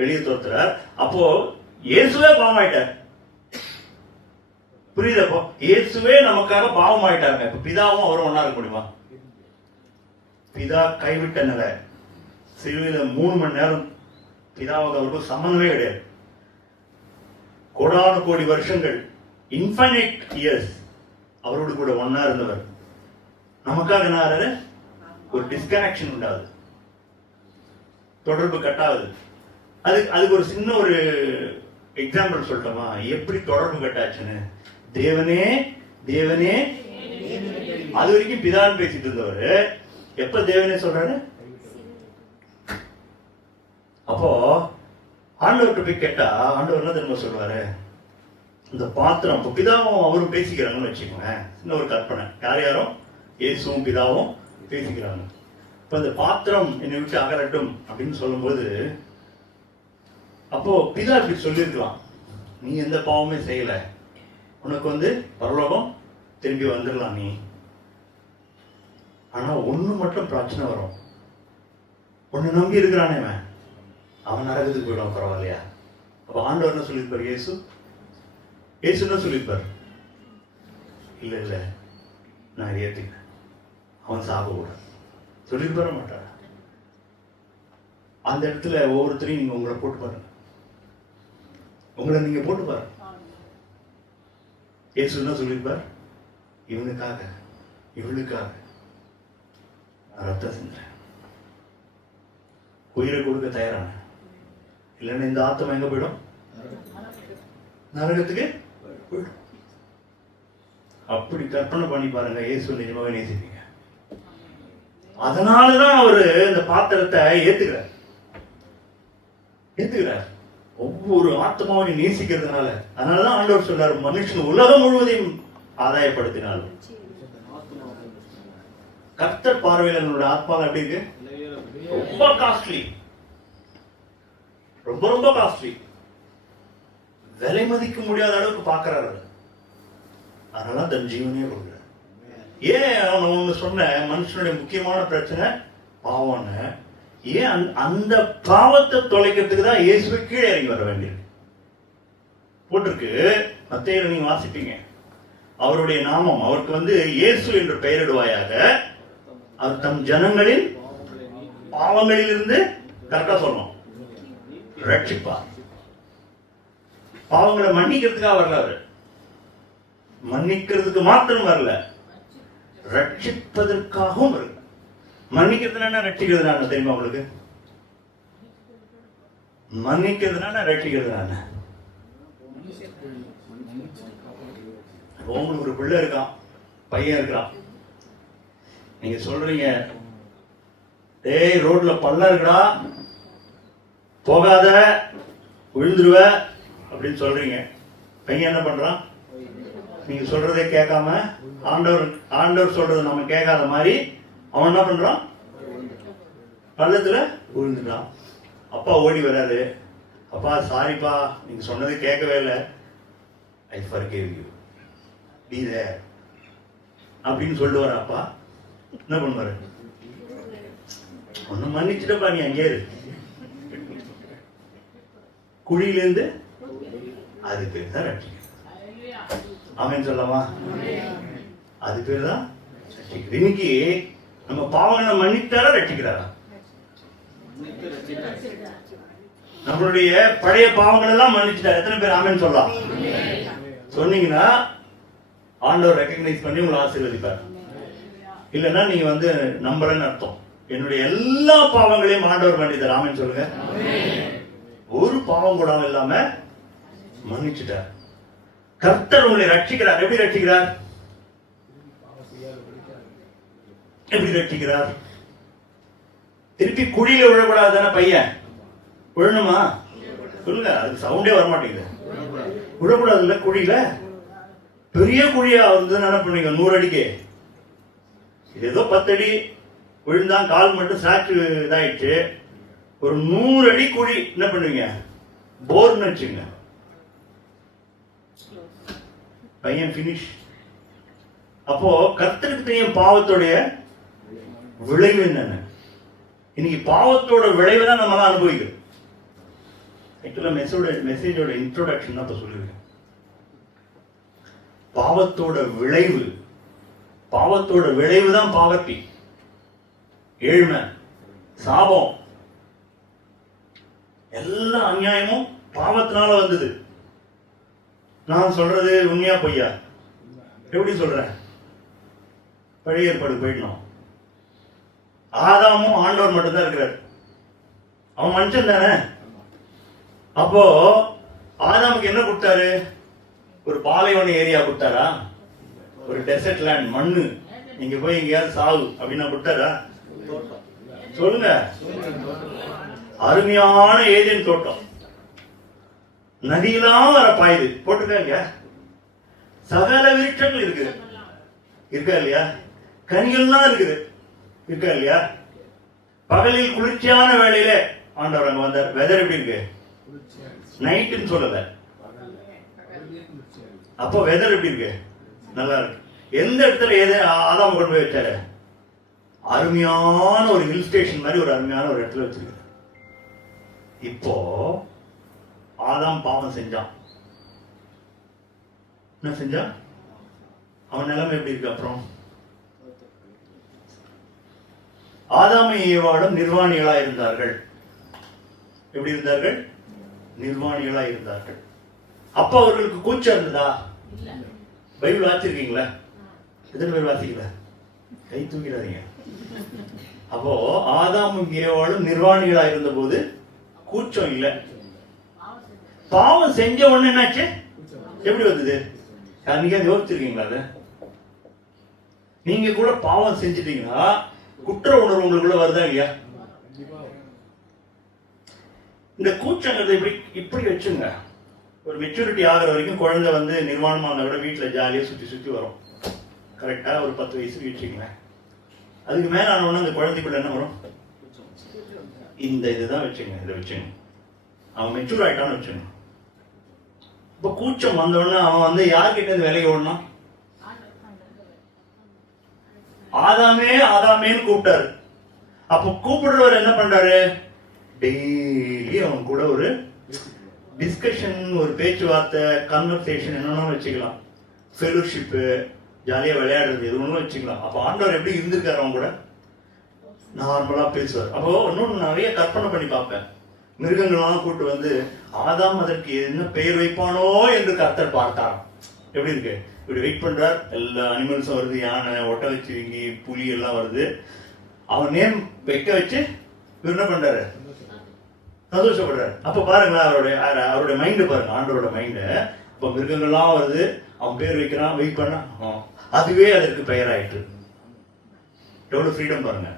வெளியே தோத்துறார். அப்போ இயேசுவே பாவம் ஆயிட்டார். புரியுதப்போ? இயேசுவே நமக்காக பாவம் ஆயிட்டாங்க. இப்ப பிதாவும் அவரும் ஒன்னா இருக்க முடியுமா? பிதா கைவிட்ட நிலை. சிலுவையில 3 மணி நேரம் பிதாவுக்கு அவருக்கும் சம்பந்தமே கிடையாது. கோடானு கோடி வருஷங்கள், இன்ஃபைனைட் இயர்ஸ் அவரோடு கூட ஒன்னா இருந்தவர். நமக்காக என்ன, ஒரு டிஸ்கனெக்ஷன் உண்டாகுது, தொடர்பு கட்டாகுது. அதுக்கு ஒரு சின்ன ஒரு எக்ஸாம்பிள் சொல்லட்டுமா? எப்படி தொடர்பு கட்டாச்சுன்னு. தேவனே தேவனே அது வரைக்கும் பிதான்னு பேசிட்டு இருந்தவர் எப்ப தேவனே சொல்றாரு? அப்போ ஆண்டவர்கிட்ட போய் கேட்டா ஆண்டவர் என்ன தெரியுமா சொல்றாரு? இந்த பாத்திரம், இப்போ பிதாவும் அவரும் பேசிக்கிறாங்கன்னு வச்சுக்கோங்க. இன்னும் ஒரு கற்பனை, யாரும் இயேசுவும் பிதாவும் பேசிக்கிறாங்க. இப்ப இந்த பாத்திரம் என்னை விட்டு அகரட்டும் அப்படின்னு சொல்லும்போது, அப்போ பிதா இப்படி சொல்லியிருக்கலாம், நீ எந்த பாவமே செய்யல, உனக்கு பரலோகம் திரும்பி வந்துடலாம் நீ. ஆனா ஒண்ணு மட்டும் பிரச்சனை வரும். உன்னை நம்பி இருக்கிறானே அவன் நரகத்துக்கு போயிடுவான், பரவாயில்லையா? அப்ப ஆண்டவர் என்ன சொல்லியிருப்பார்? இயேசு என்ன சொல்லியிருப்பார்? இல்ல நான் ஏத்துக்கிறேன், அவன் சாக கூடாது சொல்லியிருப்பார மாட்டார். அந்த இடத்துல ஒவ்வொருத்தரையும் நீங்க உங்களை போட்டு பாருங்க, உங்களை நீங்க போட்டு பாருங்க. இயேசு என்ன சொல்லியிருப்பார்? இவனுக்காக இவளுக்காக ரத்தம் செஞ்சேன், உயிரை கொடுக்க தயாரான. இல்லைன்னா இந்த ஆத்மா எங்க போயிடும்? நரகத்துக்கு போயிடும். அப்படி கற்பனை பண்ணி பாருங்க, இயேசு நிஜமாவே நேசிப்பீங்க. அதனாலதான் அவரு இந்த பாத்திரத்தை ஏத்துக்கிறார். ஒவ்வொரு ஆத்மாவையும் நேசிக்கிறதுனால. அதனாலதான் ஆண்டவர் சொல்றாரு, மனுஷன் உலகம் முழுவதையும் ஆதாயப்படுத்தினாலும் கர்த்தர் பார்வையில் என்னோட ஆத்மா எப்படி இருக்கு? ரொம்ப காஸ்ட்லி, ரொம்ப காஸ்ட்லி, விலை மதிக்க முடியாத அளவுக்கு பாக்குறாரு. அதனால தன் ஜீவனையே கொடுக்குறாரு. ஏன் அவன் ஒண்ணு சொன்ன, மனுஷனுடைய முக்கியமான பிரச்சனை பாவம்னு. ஏன் அந்த பாவத்தை தொலைக்கிறதுக்கு தான் இயேசுவை கீழே இறங்கி வர வேண்டியது போட்டிருக்கு. மத்தேயுல நீங்க வாசிப்பீங்க, அவருடைய நாமம் அவருக்கு இயேசு என்று பெயரிடுவாயாக, அவர் தம் ஜனங்களின் பாவங்களில் இருந்து கரெக்டா சொல்லணும் ரட்சிப்பார். பாவங்களை மன்னிக்கிறதுக்காக வரல, அவரு மன்னிக்கிறதுக்கு மாத்திரம் வரல, ரட்சிப்பதற்காகவும் வரல. மன்னிக்கிறதுனா ரட்சிக்கிறதுனா தெரியுமா உங்களுக்கு? மன்னிக்கிறதுனா ரட்சிக்கிறதுனா, உங்களுக்கு ஒரு பிள்ளை இருக்கான், பையன் இருக்கிறான், நீங்க சொல்றீங்க, டேய் ரோட்ல பள்ளம் இருக்குடா, போகாத விழுந்துருவ அப்படின்னு சொல்றீங்க. பையன் என்ன பண்றான்? நீங்க சொல்றதே கேட்காம, ஆண்டவர் சொல்றது நம்ம கேட்காத மாதிரி அவன் என்ன பண்றான்? பள்ளத்துல விழுந்துட்டான். அப்பா ஓடி வராரு, அப்பா சாரிப்பா, நீங்க சொன்னதை கேட்கவே இல்லை, ஐ forgive you, be there அப்படின்னு சொல்லுவாரு. அப்பா என்ன பண்ணுவாரு? ஒண்ணு மன்னிச்சுட்டப்பா, நீ அங்கே இரு. குழியிலிருந்து அது பேர் தான் ரட்சிக்க. ஆமென் சொல்லலாமா? அது பேர் தான் ரட்சிக்கிறது. இன்னைக்கு நம்ம பாவங்களை மன்னித்தாரா ரட்சிக்கிறாரா? நம்மளுடைய பழைய பாவங்கள் எல்லாம் மன்னிச்சுட்டார். எத்தனை பேர் ஆமென் சொல்லலாம்? சொன்னீங்கன்னா ஆண்டவர் ரெகக்னைஸ் பண்ணி உங்களை ஆசீர்வதிப்பார். இல்லைன்னா நீங்க நம்பலன்னு அர்த்தம். என்னுடைய எல்லா பாவங்களையும் ஆண்டவர் மன்னித்தார். ஆமென் சொல்லுங்க. ஒரு பாவம் கூட இல்லாம மன்னிச்சுட்டார். கர்த்தர் உங்களை ரட்சிக்கிறார். எப்படி ரட்சிக்கிறார்? எப்படி ரட்சிக்கிறார்? திருப்பி குழியில விழக்கூடாது தானே பையன்? விழணுமா? சொல்லுங்க, அதுக்கு சவுண்டே வரமாட்டேங்குது. விழக்கூடாது இல்ல குழியில. பெரிய குழியா வந்து என்ன பண்ணுவீங்க? 100 அடிக்கு ஏதோ 10 அடி விழுந்தான், கால் மட்டும் ஸ்நாச்சு இதாயிடுச்சு. ஒரு 100 அடி குழி என்ன பண்ணுவீங்க? போர்னு வச்சுங்க, பையன் பினிஷ். அப்போ கர்த்தருக்கு தெரியும் பாவத்துடைய விளைவு என்னன்னு. இன்னைக்கு பாவத்தோட விளைவு தான் நம்ம அனுபவிக்கிறோம். ஆக்சுவலா மெசேஜோட இன்ட்ரோடக்ஷன் தான் இப்ப சொல்லுவேன். பாவத்தோட விளைவு, பாவத்தோட விளைவு தான் பாவர்ட்டி, ஏழ்மை, சாபம். எல்லா அநியாயமும் பாவத்தினால வந்தது. நான் சொல்றது உண்மையா பொய்யா? எப்படி சொல்றேன்? பழைய ஏற்பாடு போயிடணும். ஆதாமும் ஆண்டவர் மட்டும்தான் இருக்கிறார். அவன் மனுஷன் தானே. அப்போ ஆதாமுக்கு என்ன கொடுத்தாரு? ஒரு பாலைவன ஏரியா கொடுத்தாரா? ஒரு டெசர்ட் லேண்ட், மண்ணு, நீங்க போய் எங்கேயாவது சாவு அப்படின்னா கொடுத்தாரா? சொல்லுங்க. அருமையான ஏதேன் தோட்டம், நதியெல்லாம் வர பாயுது, போட்டுருக்காங்க. சகல விருட்சங்கள் இருக்கு, இருக்கா இல்லையா? கனிகள்லாம் இருக்குது, இருக்கா இல்லையா? பகலில் குளிர்ச்சியான வேளையில ஆண்டவர் அங்க வந்தார். வெதர் எப்படி இருக்கு? நைட்டுன்னு சொல்லல, அப்போ வெதர் எப்படி இருக்கு? நல்லா இருக்கு. எந்த இடத்துல எதை ஆதாம் கொண்டு போய் வச்சாரு? அருமையான ஒரு ஹில் ஸ்டேஷன் மாதிரி ஒரு அருமையான ஒரு இடத்துல வச்சிருக்க. இப்போ ஆதாம் பாவம் செஞ்சான். என்ன செஞ்சான்? அவன் நிலைமை எப்படி இருக்கு? அப்புறம் ஆதாமும் ஏவாளும் நிர்வாணிகளா இருந்தார்கள். எப்படி இருந்தார்கள்? நிர்வாணிகளா இருந்தார்கள். அப்ப அவர்களுக்கு கூச்சம் இருந்ததா? பைபிள் வாசிச்சிருக்கீங்களா? எத்தனை பேர் வாசிக்கல? கை தூக்கிடாதீங்க. அப்போ ஆதாமும் ஏவாளும் நிர்வாணிகளா இருந்த போது கூச்சம் இல்ல. பாவம் செஞ்ச உடனே என்னாச்சு? எப்படி வந்தது? நீங்க யோசிச்சிருக்கீங்களா? அது நீங்க கூட பாவம் செஞ்சிட்டீங்கன்னா குற்ற உணர்வு உங்களுக்குள்ள வருதா இல்லையா? இந்த கூச்சங்கிறது இப்படி வச்சுங்க. ஒரு மெச்சூரிட்டி ஆகிற வரைக்கும் குழந்தை வந்து நிர்வாணமா இருந்தா கூட வீட்டுல ஜாலியா சுத்தி சுத்தி வரும். கரெக்டா ஒரு 10 வயசு வச்சுக்கங்களேன். அதுக்கு மேல ஆனவொன்னா அந்த குழந்தைக்குள்ள என்ன வரும்? இந்த இதுதான் வச்சுங்க, இதை வச்சுங்க. அவன் மெச்சூர் ஆயிட்டான்னு வச்சுங்க. இப்ப கூச்சம் வந்தவொடனே அவன் வந்து யார்கிட்ட விலகி ஓடணும்? ஆதாமே ஆதாமேன்னு கூப்பிட்டாரு. அப்ப கூப்பிடுறவர் என்ன பண்றாரு? டெய்லி அவன் கூட ஒரு டிஸ்கஷன், ஒரு பேச்சுவார்த்தை, கன்வர்சேஷன் என்னன்னா வச்சுக்கலாம். ஃபெலோஷிப்பு, ஜாலியா விளையாடுறது, எது ஒன்றும் வச்சுக்கலாம். அப்ப ஆண்டவர் எப்படி இருந்திருக்காரு? அவன் கூட நார்மலா பேசுவார். அப்போ இன்னொன்று நிறைய கற்பனை பண்ணி பார்ப்பேன். மிருகங்கள்லாம் கூட்டு வந்து ஆதாம் அதற்கு என்ன பெயர் வைப்பானோ என்று கர்த்தர் பார்த்தார். எப்படி இருக்கு? இப்படி வெயிட் பண்றார். எல்லா அனிமல்ஸும் வருது, யானை, ஒட்டகச்சிவிங்கி, புலி எல்லாம் வருது. அவன் நேம் வைக்க வச்சு இவர் என்ன பண்றாரு? சந்தோஷப்படுறாரு. அப்ப பாருங்களேன், அவருடைய மைண்டு பாருங்க, ஆண்டோட மைண்டு. இப்ப மிருகங்கள்லாம் வருது, அவன் பேர் வைக்கிறான், வெயிட் பண்ண, அதுவே அதற்கு பெயர் ஆயிட்டு. எவ்வளவு ஃப்ரீடம் பாருங்க.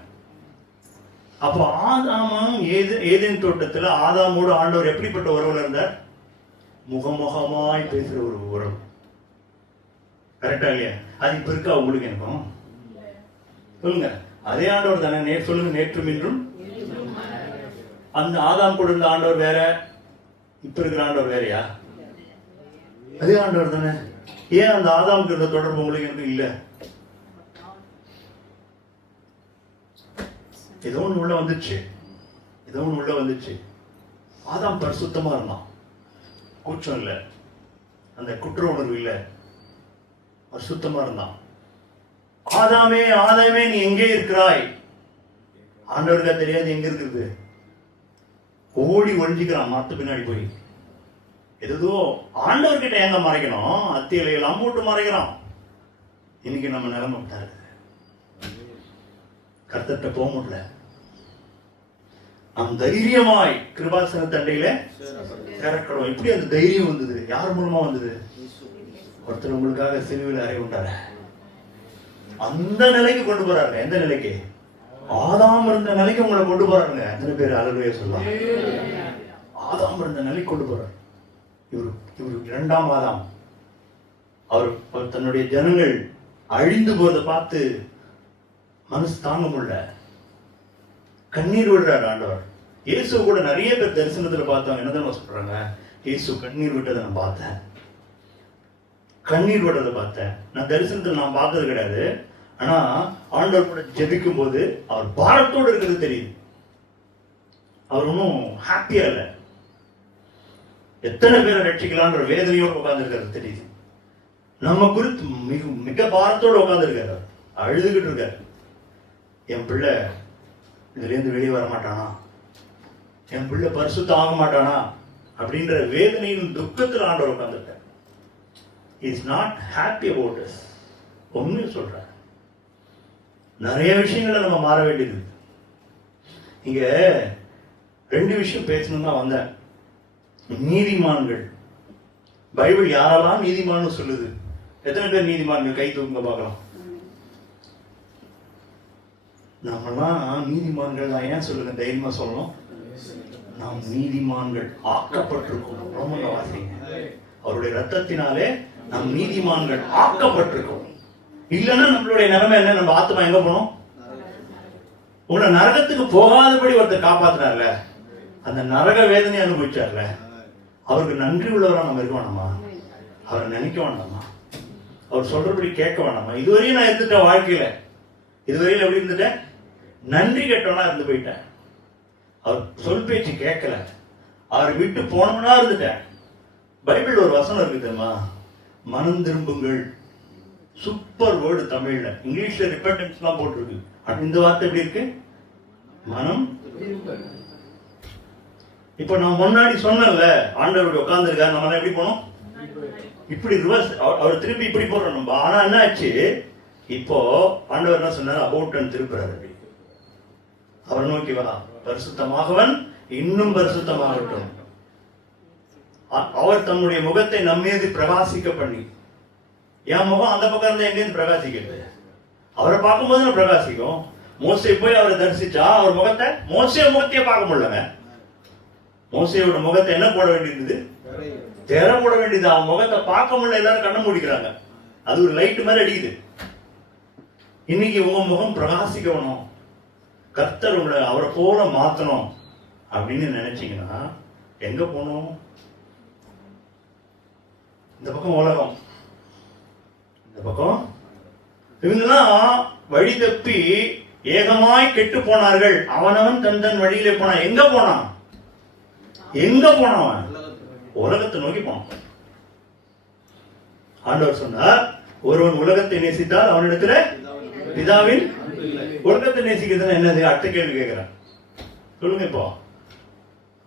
அப்போ ஆதாமும் ஏதேன் தோட்டத்துல ஆதாமோடு ஆண்டவர் எப்படிப்பட்ட உறவுல இருந்தார்? முகமுகமாய் பேசுற ஒரு உறவு. கரெக்டா இல்லையா? அது இப்ப இருக்கா உங்களுக்கு? எனக்கும் சொல்லுங்க. அதே ஆண்டவர் தானே. சொல்லுங்க, நேற்றும் இன்றும். அந்த ஆதாம் கூட இருந்த ஆண்டவர் வேற, இப்ப இருக்கிற ஆண்டவர் வேறையா? அதே ஆண்டவர் தானே. ஏன் அந்த ஆதாமுக்கு இருந்த தொடர்பு உங்களுக்கு எனக்கு இல்ல? ஏதோ ஒண்ணு உள்ள வந்துச்சு, ஏதோ ஒண்ணு உள்ள வந்துச்சு. ஆதாம் பரிசுத்தமா இருந்தான், கூச்சம் இல்ல, அந்த குற்ற உணர்வு இல்ல, பரிசுத்தமா இருந்தான். ஆதாமே ஆதாமே நீ எங்கே இருக்கிறாய்? ஆண்டவருக்கு தெரியாது எங்க இருக்குது. ஓடி ஒழிஞ்சுக்கிறான் மரத்து பின்னாடி போய். ஏதோ ஆண்டவர்கிட்ட எங்க மறைக்கணும்? அத்தியிலையெல்லாம் போட்டு மறைக்கிறான். இன்னைக்கு நம்ம நிலைமை இருக்குது. கர்த்தர்கிட்ட போக முடியல. நாம் தைரியமாய் கிருபாசன தண்டையில சேரக்கணும். எப்படி அந்த தைரியம் வந்தது? யார் மூலமா வந்தது? ஒருத்தர் உங்களுக்காக சிலுவையில் அறை உண்டார அந்த நிலைக்கு கொண்டு போறாங்க. எந்த நிலைக்கு? ஆதாம் இருந்த நிலைக்கு உங்களை கொண்டு போறாங்க. எத்தனை பேர் அல்லேலூயா சொல்லலாம்? ஆதாம் இருந்த நிலைக்கு கொண்டு போறார். இவர் இரண்டாம் ஆதாம். அவர் தன்னுடைய ஜனங்கள் அழிந்து போறதை பார்த்து மனசு தாங்க முடியல, கண்ணீர் விடுறாரு ஆண்டவர். இயேசு கூட நிறைய பேர் தரிசனத்துல பார்த்தவங்க என்னதான் சொல்றாங்க, இயேசு கண்ணீர் விட்டதை நான் பார்த்தேன், கண்ணீர் விடுறதை பார்த்தேன். நான் தரிசனத்தில் நான் பார்த்தது கிடையாது. ஆனா ஆண்டவர் கூட ஜெபிக்கும் போது அவர் பாரத்தோடு இருக்கிறது தெரியுது. அவர் ஒன்றும் ஹாப்பியா இல்லை. எத்தனை பேரை ரட்சிக்கலான்ற வேதனையோடு உட்கார்ந்து இருக்கிறது தெரியுது. நம்ம குறித்து மிக பாரத்தோடு உட்கார்ந்து இருக்காரு, அழுதுகிட்டு இருக்காரு. என் பிள்ளை இதுல இருந்து வெளியே வர மாட்டானா, என் பிள்ளை பரிசுத்தம் ஆக மாட்டானா அப்படின்ற வேதனையின் துக்கத்தில் ஆண்டவர் உட்கார்ந்துருக்கார். Is not happy about this. ஒன்னு சொல்ற, நிறைய விஷயங்களை நம்ம மாற வேண்டியது. இங்க ரெண்டு விஷயம் பேசணும் தான் வந்தேன். நீதிமான்கள், பைபிள் யாரெல்லாம் நீதிமான்னு சொல்லுது? எத்தனை பேர் நீதிமான்கள்? கை தூக்குங்க பார்க்கலாம். நம்மலாம் நீதிமான்கள் தான். ஏன் சொல்லுங்க, தைரியமா சொல்லணும், நாம் நீதிமான்கள் ஆக்கப்பட்டிருக்கோம். ரோமங்க வாசிங்க, அவருடைய ரத்தத்தினாலே நாம் நீதிமான்கள் ஆக்கப்பட்டிருக்கோம். இல்லைன்னா நம்மளுடைய நிலைமை என்ன? நம்ம ஆத்மா எங்க போனோம்? உங்களை நரகத்துக்கு போகாதபடி ஒருத்தர் காப்பாத்தினார்ல, அந்த நரக வேதனை அனுபவிச்சார்ல, அவருக்கு நன்றி உள்ளவரா நம்ம இருக்க வேணாமா? அவரை நினைக்க வேண்டாமா? அவர் சொல்றபடி கேட்க வேண்டாமா? இதுவரையும் நான் இருந்துட்டேன் வாழ்க்கையில, இதுவரையில் எப்படி இருந்துட்டேன்? நன்றி கெட்டவனா இருந்து போயிட்டேன். அவர் சொல் பேச்சு கேட்கல, அவர் விட்டு போனவனா இருந்துட்டேன். பைபிள் ஒரு வசனம் இருக்கு தெரியுமா? மனம் திரும்புங்கள். சூப்பர் வேர்டு தமிழ்ல. இங்கிலீஷ்ல ரிப்பெண்டன்ஸ் எல்லாம் போட்டிருக்கு. இந்த வார்த்தை எப்படி இருக்கு? மனம். இப்ப நான் முன்னாடி சொன்னேன்ல, ஆண்டவர் உட்கார்ந்து இருக்காரு, நம்ம எப்படி போனோம்? இப்படி ரிவர்ஸ். அவர் திருப்பி இப்படி போறோம் நம்ம. ஆனா என்ன ஆச்சு? இப்போ ஆண்டவர் என்ன சொன்னார்? அபவுட்டன் திருப்புறாரு. அவர் நோக்கி வா, பரிசுத்தமாகவன் இன்னும் பரிசுத்தமாகட்டும். அவர் தம்முடைய முகத்தை நம்மீது பிரகாசிக்க பண்ணி. என் முகம் அந்த பக்கம் இருந்தா எங்கேருந்து பிரகாசிக்கிறது? அவரை பார்க்கும்போது நான் பிரகாசிக்கும். மோசே போய் அவரை தரிசிச்சா அவர் முகத்தை, மோசே முகத்தையே பார்க்க முடியலங்க. மோசையோட முகத்தை என்ன போட வேண்டியது? திற போட வேண்டியது. அவன் முகத்தை பார்க்க முடியல, எல்லாரும் கண்ண மூடிக்கிறாங்க. அது ஒரு லைட் மாதிரி அடிக்குது. இன்னைக்கு உங்க முகம் பிரகாசிக்கணும், கர்த்தர் உங்களை அவரை போல மாத்தணும் அப்படின்னு நினைச்சீங்கன்னா எங்க போகணும்? இந்த பக்கம் உலகம், இந்த பக்கம். இவங்கெல்லாம் வழி தப்பி ஏகமாய் கெட்டு போனார்கள். அவனவன் தன் வழியிலே போனான். எங்க போனான்? எங்க போனவன்? உலகத்தை நோக்கி போனான். ஆண்டவர் சொன்னார், ஒருவன் உலகத்தை நேசித்தால் அவனிடத்துல பிதாவின். உலகத்தை நேசிக்கிறதுனா என்னது? அடுத்த கேள்வி கேட்கிறேன், சொல்லுங்க. இப்போ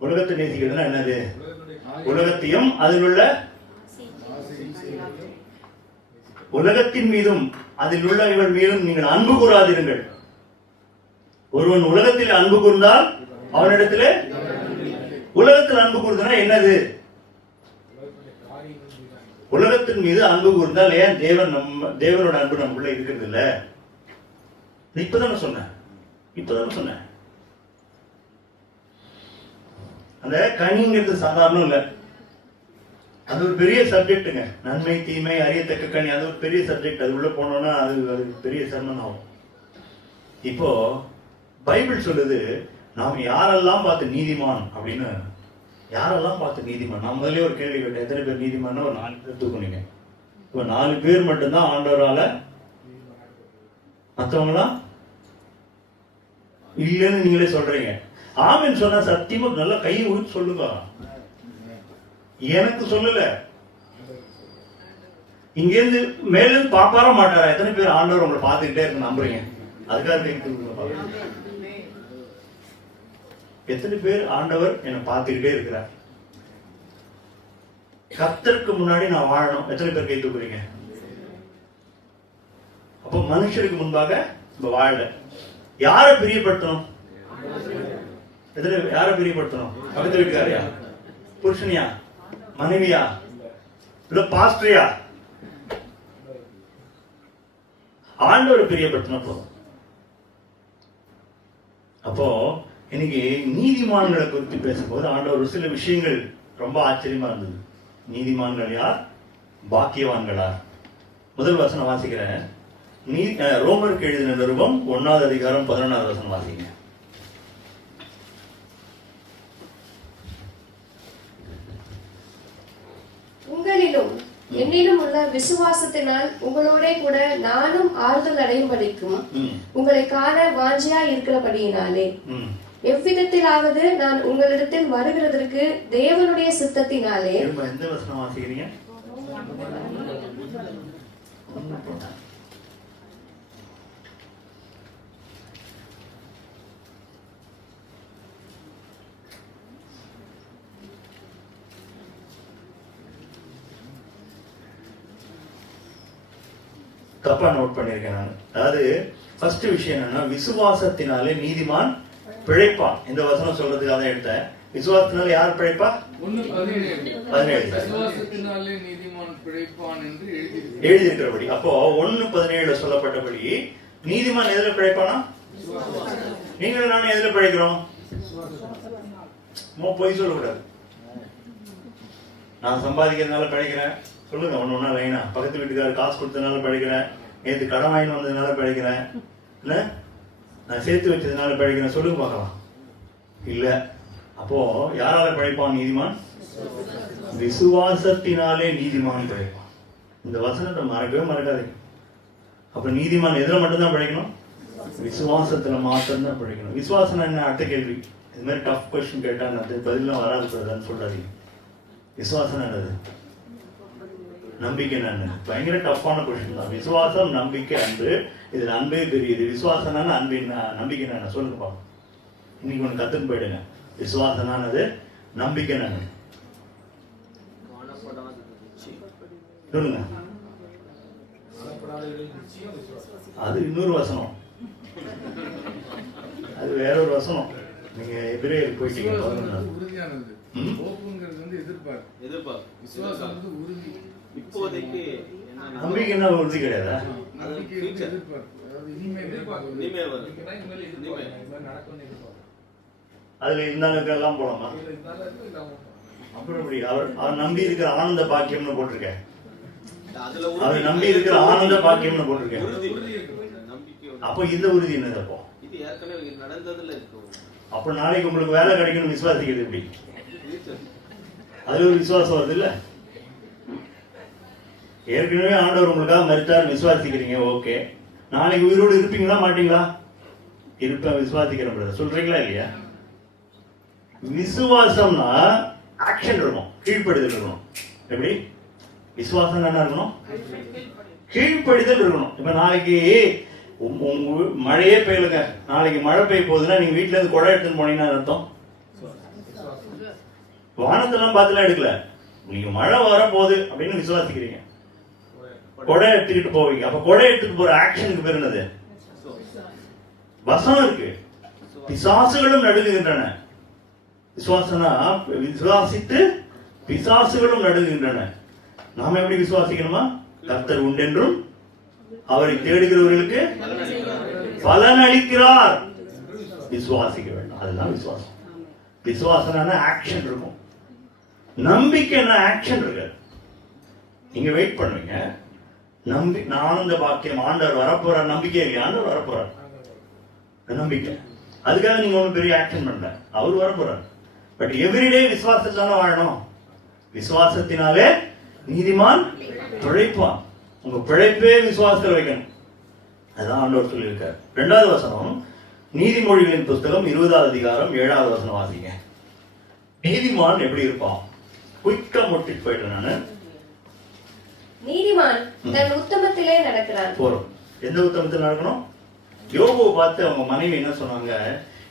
உலகத்தை நேசிக்கிறதுனா என்னது? உலகத்தையும் அதில் உள்ள உலகத்தின் மீதும் அதில் உள்ள இவள் மீதும் நீங்கள் அன்பு கூறாதிருங்கள். ஒருவன் உலகத்தில் அன்பு கூர்ந்தால் அவனிடத்திலே. உலகத்தில் அன்பு கூறுதுன்னா என்னது? உலகத்தின் மீது அன்பு கூர்ந்தால் ஏன் தேவனோட அன்பு நமக்குள்ள இருக்கிறது இல்ல? இப்பதானே சொன்னேன். அந்த கனிங்கிறது சாதாரணம் இல்ல, அது ஒரு பெரிய சப்ஜெக்டுங்க. நன்மை தீமை அறியத்தக்க கனி, அது ஒரு பெரிய சப்ஜெக்ட். அது உள்ள போனோம்னா அது பெரிய சர்மன் ஆகும். இப்போ பைபிள் சொல்லுது, நாம் யாரெல்லாம் பார்த்து நீதிமான் அப்படின்னு. யாரெல்லாம் பார்த்து நீதிமான்? நான் முதல்ல ஒரு கேள்வி கேட்டேன், எத்தனை பேர் நீதிமான்? ஒரு 4 பேர் தூக்குனீங்க. இப்போ 4 பேர் மட்டும்தான் ஆண்டவரால, மற்றவங்களாம் இல்லைன்னு நீங்களே சொல்றீங்க. ஆமென் சொன்னா சத்தியமா நல்லா கையை உடுத்து சொல்லுங்க. எனக்கு சொல்லல, இங்க இருந்து மேல இருந்து பாப்பார மாட்டாரா? எத்தனை பேர் ஆண்டவர் உங்களை பார்த்துக்கிட்டே இருக்கு நம்புறீங்க? அதுக்காக எத்தனை பேர் ஆண்டவர் என்னை பார்த்துக்கிட்டே இருக்கிறார்? கர்த்தருக்கு முன்னாடி நான் வாழணும். எத்தனை பேர் கை தூக்குறீங்க? அப்போ மனுஷருக்கு முன்பாக வாழ யாரை பிரியப்படுத்தணும்? எதுல யாரை பிரியப்படுத்தணும்? பக்கத்து வீட்டுக்காரியா, புருஷனியா, மனைவியா, இல்ல பாஸ்டரியா? ஆண்டவரை பிரியப்படுத்தினா போதும். அப்போ இன்னைக்கு நீதிமான்களை குறித்து பேசும்போது ஆண்டவர் ஒரு சில விஷயங்கள் ரொம்ப ஆச்சரியமா இருந்தது. நீதிமான்கள் யார், பாக்கியவான்களா? முதல் வசனம் வாசிக்கிறேன். ரோமருக்கு எழுதின நிருபம் 1வது அதிகாரம் 11வது வசனம் வாசிங்க. உங்களிலும் என்னிலும் உள்ள விசுவாசத்தினால் உங்களோட கூட நானும் ஆறுதல் அடையும்படிக்கும் உங்களை காண வாஞ்சியா இருக்கிறபடியினாலே எவ்விதத்திலாவது நான் உங்களிடத்தில் வருகிறதற்கு தேவனுடைய சித்தத்தினாலே. எந்த வசனம் வாசிக்கிறீங்க? தப்பா நோட் பண்ணிருக்கேன் நான். அதாவது ஃபர்ஸ்ட் விஷயம் என்னன்னா, விசுவாசத்தினாலே நீதிமான் பிழைப்பான். இந்த வசனம் சொல்றதுக்கு அதை எடுத்தேன். விசுவாசத்தினால யார் பிழைப்பா? 1:17 விசுவாசத்தினாலே நீதிமான் பிழைப்பான் என்று எழுதியிருக்கிறபடி. அப்போ 1:17 சொல்லப்பட்டபடி நீதிமான் எதுல பிழைப்பானா? நீங்களும் நானும் எதுல பிழைக்கிறோம்? பொய் சொல்லக்கூடாது. நான் சம்பாதிக்கிறதுனால பிழைக்கிறேன் சொல்லுங்க. ஒண்ணு லைனா. பக்கத்து வீட்டுக்காரர் காசு கொடுத்ததுனால பிழைக்கிறேன், நேற்று கடன் வாங்கி வந்ததுனால பிழைக்கிறேன், இல்ல நான் சேர்த்து வச்சதுனால பிழைக்கிறேன் சொல்லுங்க பார்க்கலாம். இல்ல. அப்போ யாரால பிழைப்பான் நீதிமான்? விசுவாசத்தினாலே நீதிமான் பிழைப்பான். இந்த வசனத்தை மறக்கவே மறக்காதீங்க. அப்ப நீதிமான் எதுல மட்டும்தான் பிழைக்கணும்? விசுவாசத்துல மாத்திரம் பிழைக்கணும். விசுவாசம் என்ன? அடுத்த கேள்வி. இது மாதிரி டஃப் கொஸ்டின் கேட்டா பதிலாம் வராது சொல்றாதீங்க. விசுவாசம் என்னது? நம்பிக்கை என்ன? பயங்கர டஃப்பான கொஸ்டின் தான். விசுவாசம், நம்பிக்கை, அன்பு. இதுல அன்பே பெரியது. விசுவாசம் அன்பு என்ன, நம்பிக்கை என்ன சொல்லுங்க பாப்போம். இன்னைக்கு ஒன்று கத்துன்னு போயிடுங்க. விசுவாசனானது, நம்பிக்கை என்ன சொல்லுங்க. அது இன்னொரு வசனம், அது வேற ஒரு வசனம். நீங்க எபிரேயருக்கு போயிட்டீங்க. உறுதியானது. ஹோப்ங்கிறது வந்து எதிர்பார்ப்பு. விசுவாசம் வந்து உறுதி. இப்போதைக்கு நம்பிக்கை என்ன உறுதி கிடையாதா? அதுல இருந்தாலும் எல்லாம் போலாமா? அப்புறம் எப்படி அவர் நம்பி இருக்கிற ஆனந்த பாக்கியம்னு போட்டிருக்கேன். அவர் நம்பி இருக்கிற ஆனந்த பாக்கியம்னு போட்டிருக்கேன். அப்போ இந்த உறுதி என்னது? அப்போ அப்ப நாளைக்கு உங்களுக்கு வேலை கிடைக்கணும் விசுவாசிக்கிறது எப்படி? அதுல ஒரு விசுவாசம் வருது இல்ல? ஏற்கனவே ஆண்டவர் உங்களுக்காக மரித்தார், விசுவாசிக்கிறீங்க, ஓகே. நாளைக்கு உயிரோடு இருப்பீங்களா மாட்டீங்களா? இருப்பேன், விசுவாசிக்கிறேன் சொல்றீங்களா இல்லையா? விசுவாசம்னா ஆக்ஷன் இருக்கணும், கீழ்ப்படிதல் இருக்கணும். எப்படி விசுவாசம் என்ன இருக்கணும்? கீழ்ப்படிதல் இருக்கணும். இப்ப நாளைக்கு மழையே பெய்யலுங்க, நாளைக்கு மழை பெய்ய போகுதுன்னா நீங்க வீட்டுல இருந்து குடை எடுத்துன்னு போனீங்கன்னா அர்த்தம் வானத்தெல்லாம் பார்த்துலாம் எடுக்கல, நீங்க மழை வர போகுது அப்படின்னு விசுவாசிக்கிறீங்க, கொடை எடுத்துக்கிட்டு போவீங்க. அப்ப கொடை எடுத்துட்டு போற ஆக்ஷனுக்கு பேர் என்னது? வசனம் இருக்கு. பிசாசுகளும் நடுங்குகின்றன. விசுவாசனா விசுவாசித்து பிசாசுகளும் நடுங்குகின்றன. நாம எப்படி விசுவாசிக்கணுமா? கர்த்தர் உண்டென்றும் அவரை தேடுகிறவர்களுக்கு பலன் அளிக்கிறார். விசுவாசிக்க வேண்டும். அதுதான் விசுவாசம். விசுவாசம் ஆக்ஷன் இருக்கும். நம்பிக்கைன்னா ஆக்ஷன் இருக்கு. நீங்க வெயிட் பண்ணுவீங்க. ஆனந்த பாக்கியம், ஆண்டவர் வரப்போற நம்பிக்கை இல்லையா? ஆண்டவர் வரப்போறார் நம்பிக்கை. அதுக்காக நீங்க ஒன்றும் பெரிய ஆக்ஷன் பண்ணல, அவர் வரப்போறார். பட் எவ்ரிடே விசுவாசத்தான வாழணும். விசுவாசத்தினாலே நீதிமான் பிழைப்பான். உங்க பிழைப்பே விசுவாசத்தில் வைக்கணும். அதுதான் ஆண்டவர் சொல்லியிருக்கார். 2வது வசனம், நீதிமொழிகளின் புஸ்தகம் 20வது அதிகாரம் 7வது வசனம் வாசிங்க. நீதிமான் எப்படி இருப்பான்? குயிக்கா முட்டிட்டு போயிட்டேன் நானு. நீதிமான் தன் உத்தமத்திலே நடக்கிறான். போறோம். எந்த உத்தமத்தில் நடக்கணும்? யோபுவை பார்த்து அவங்க மனைவி என்ன சொன்னாங்க?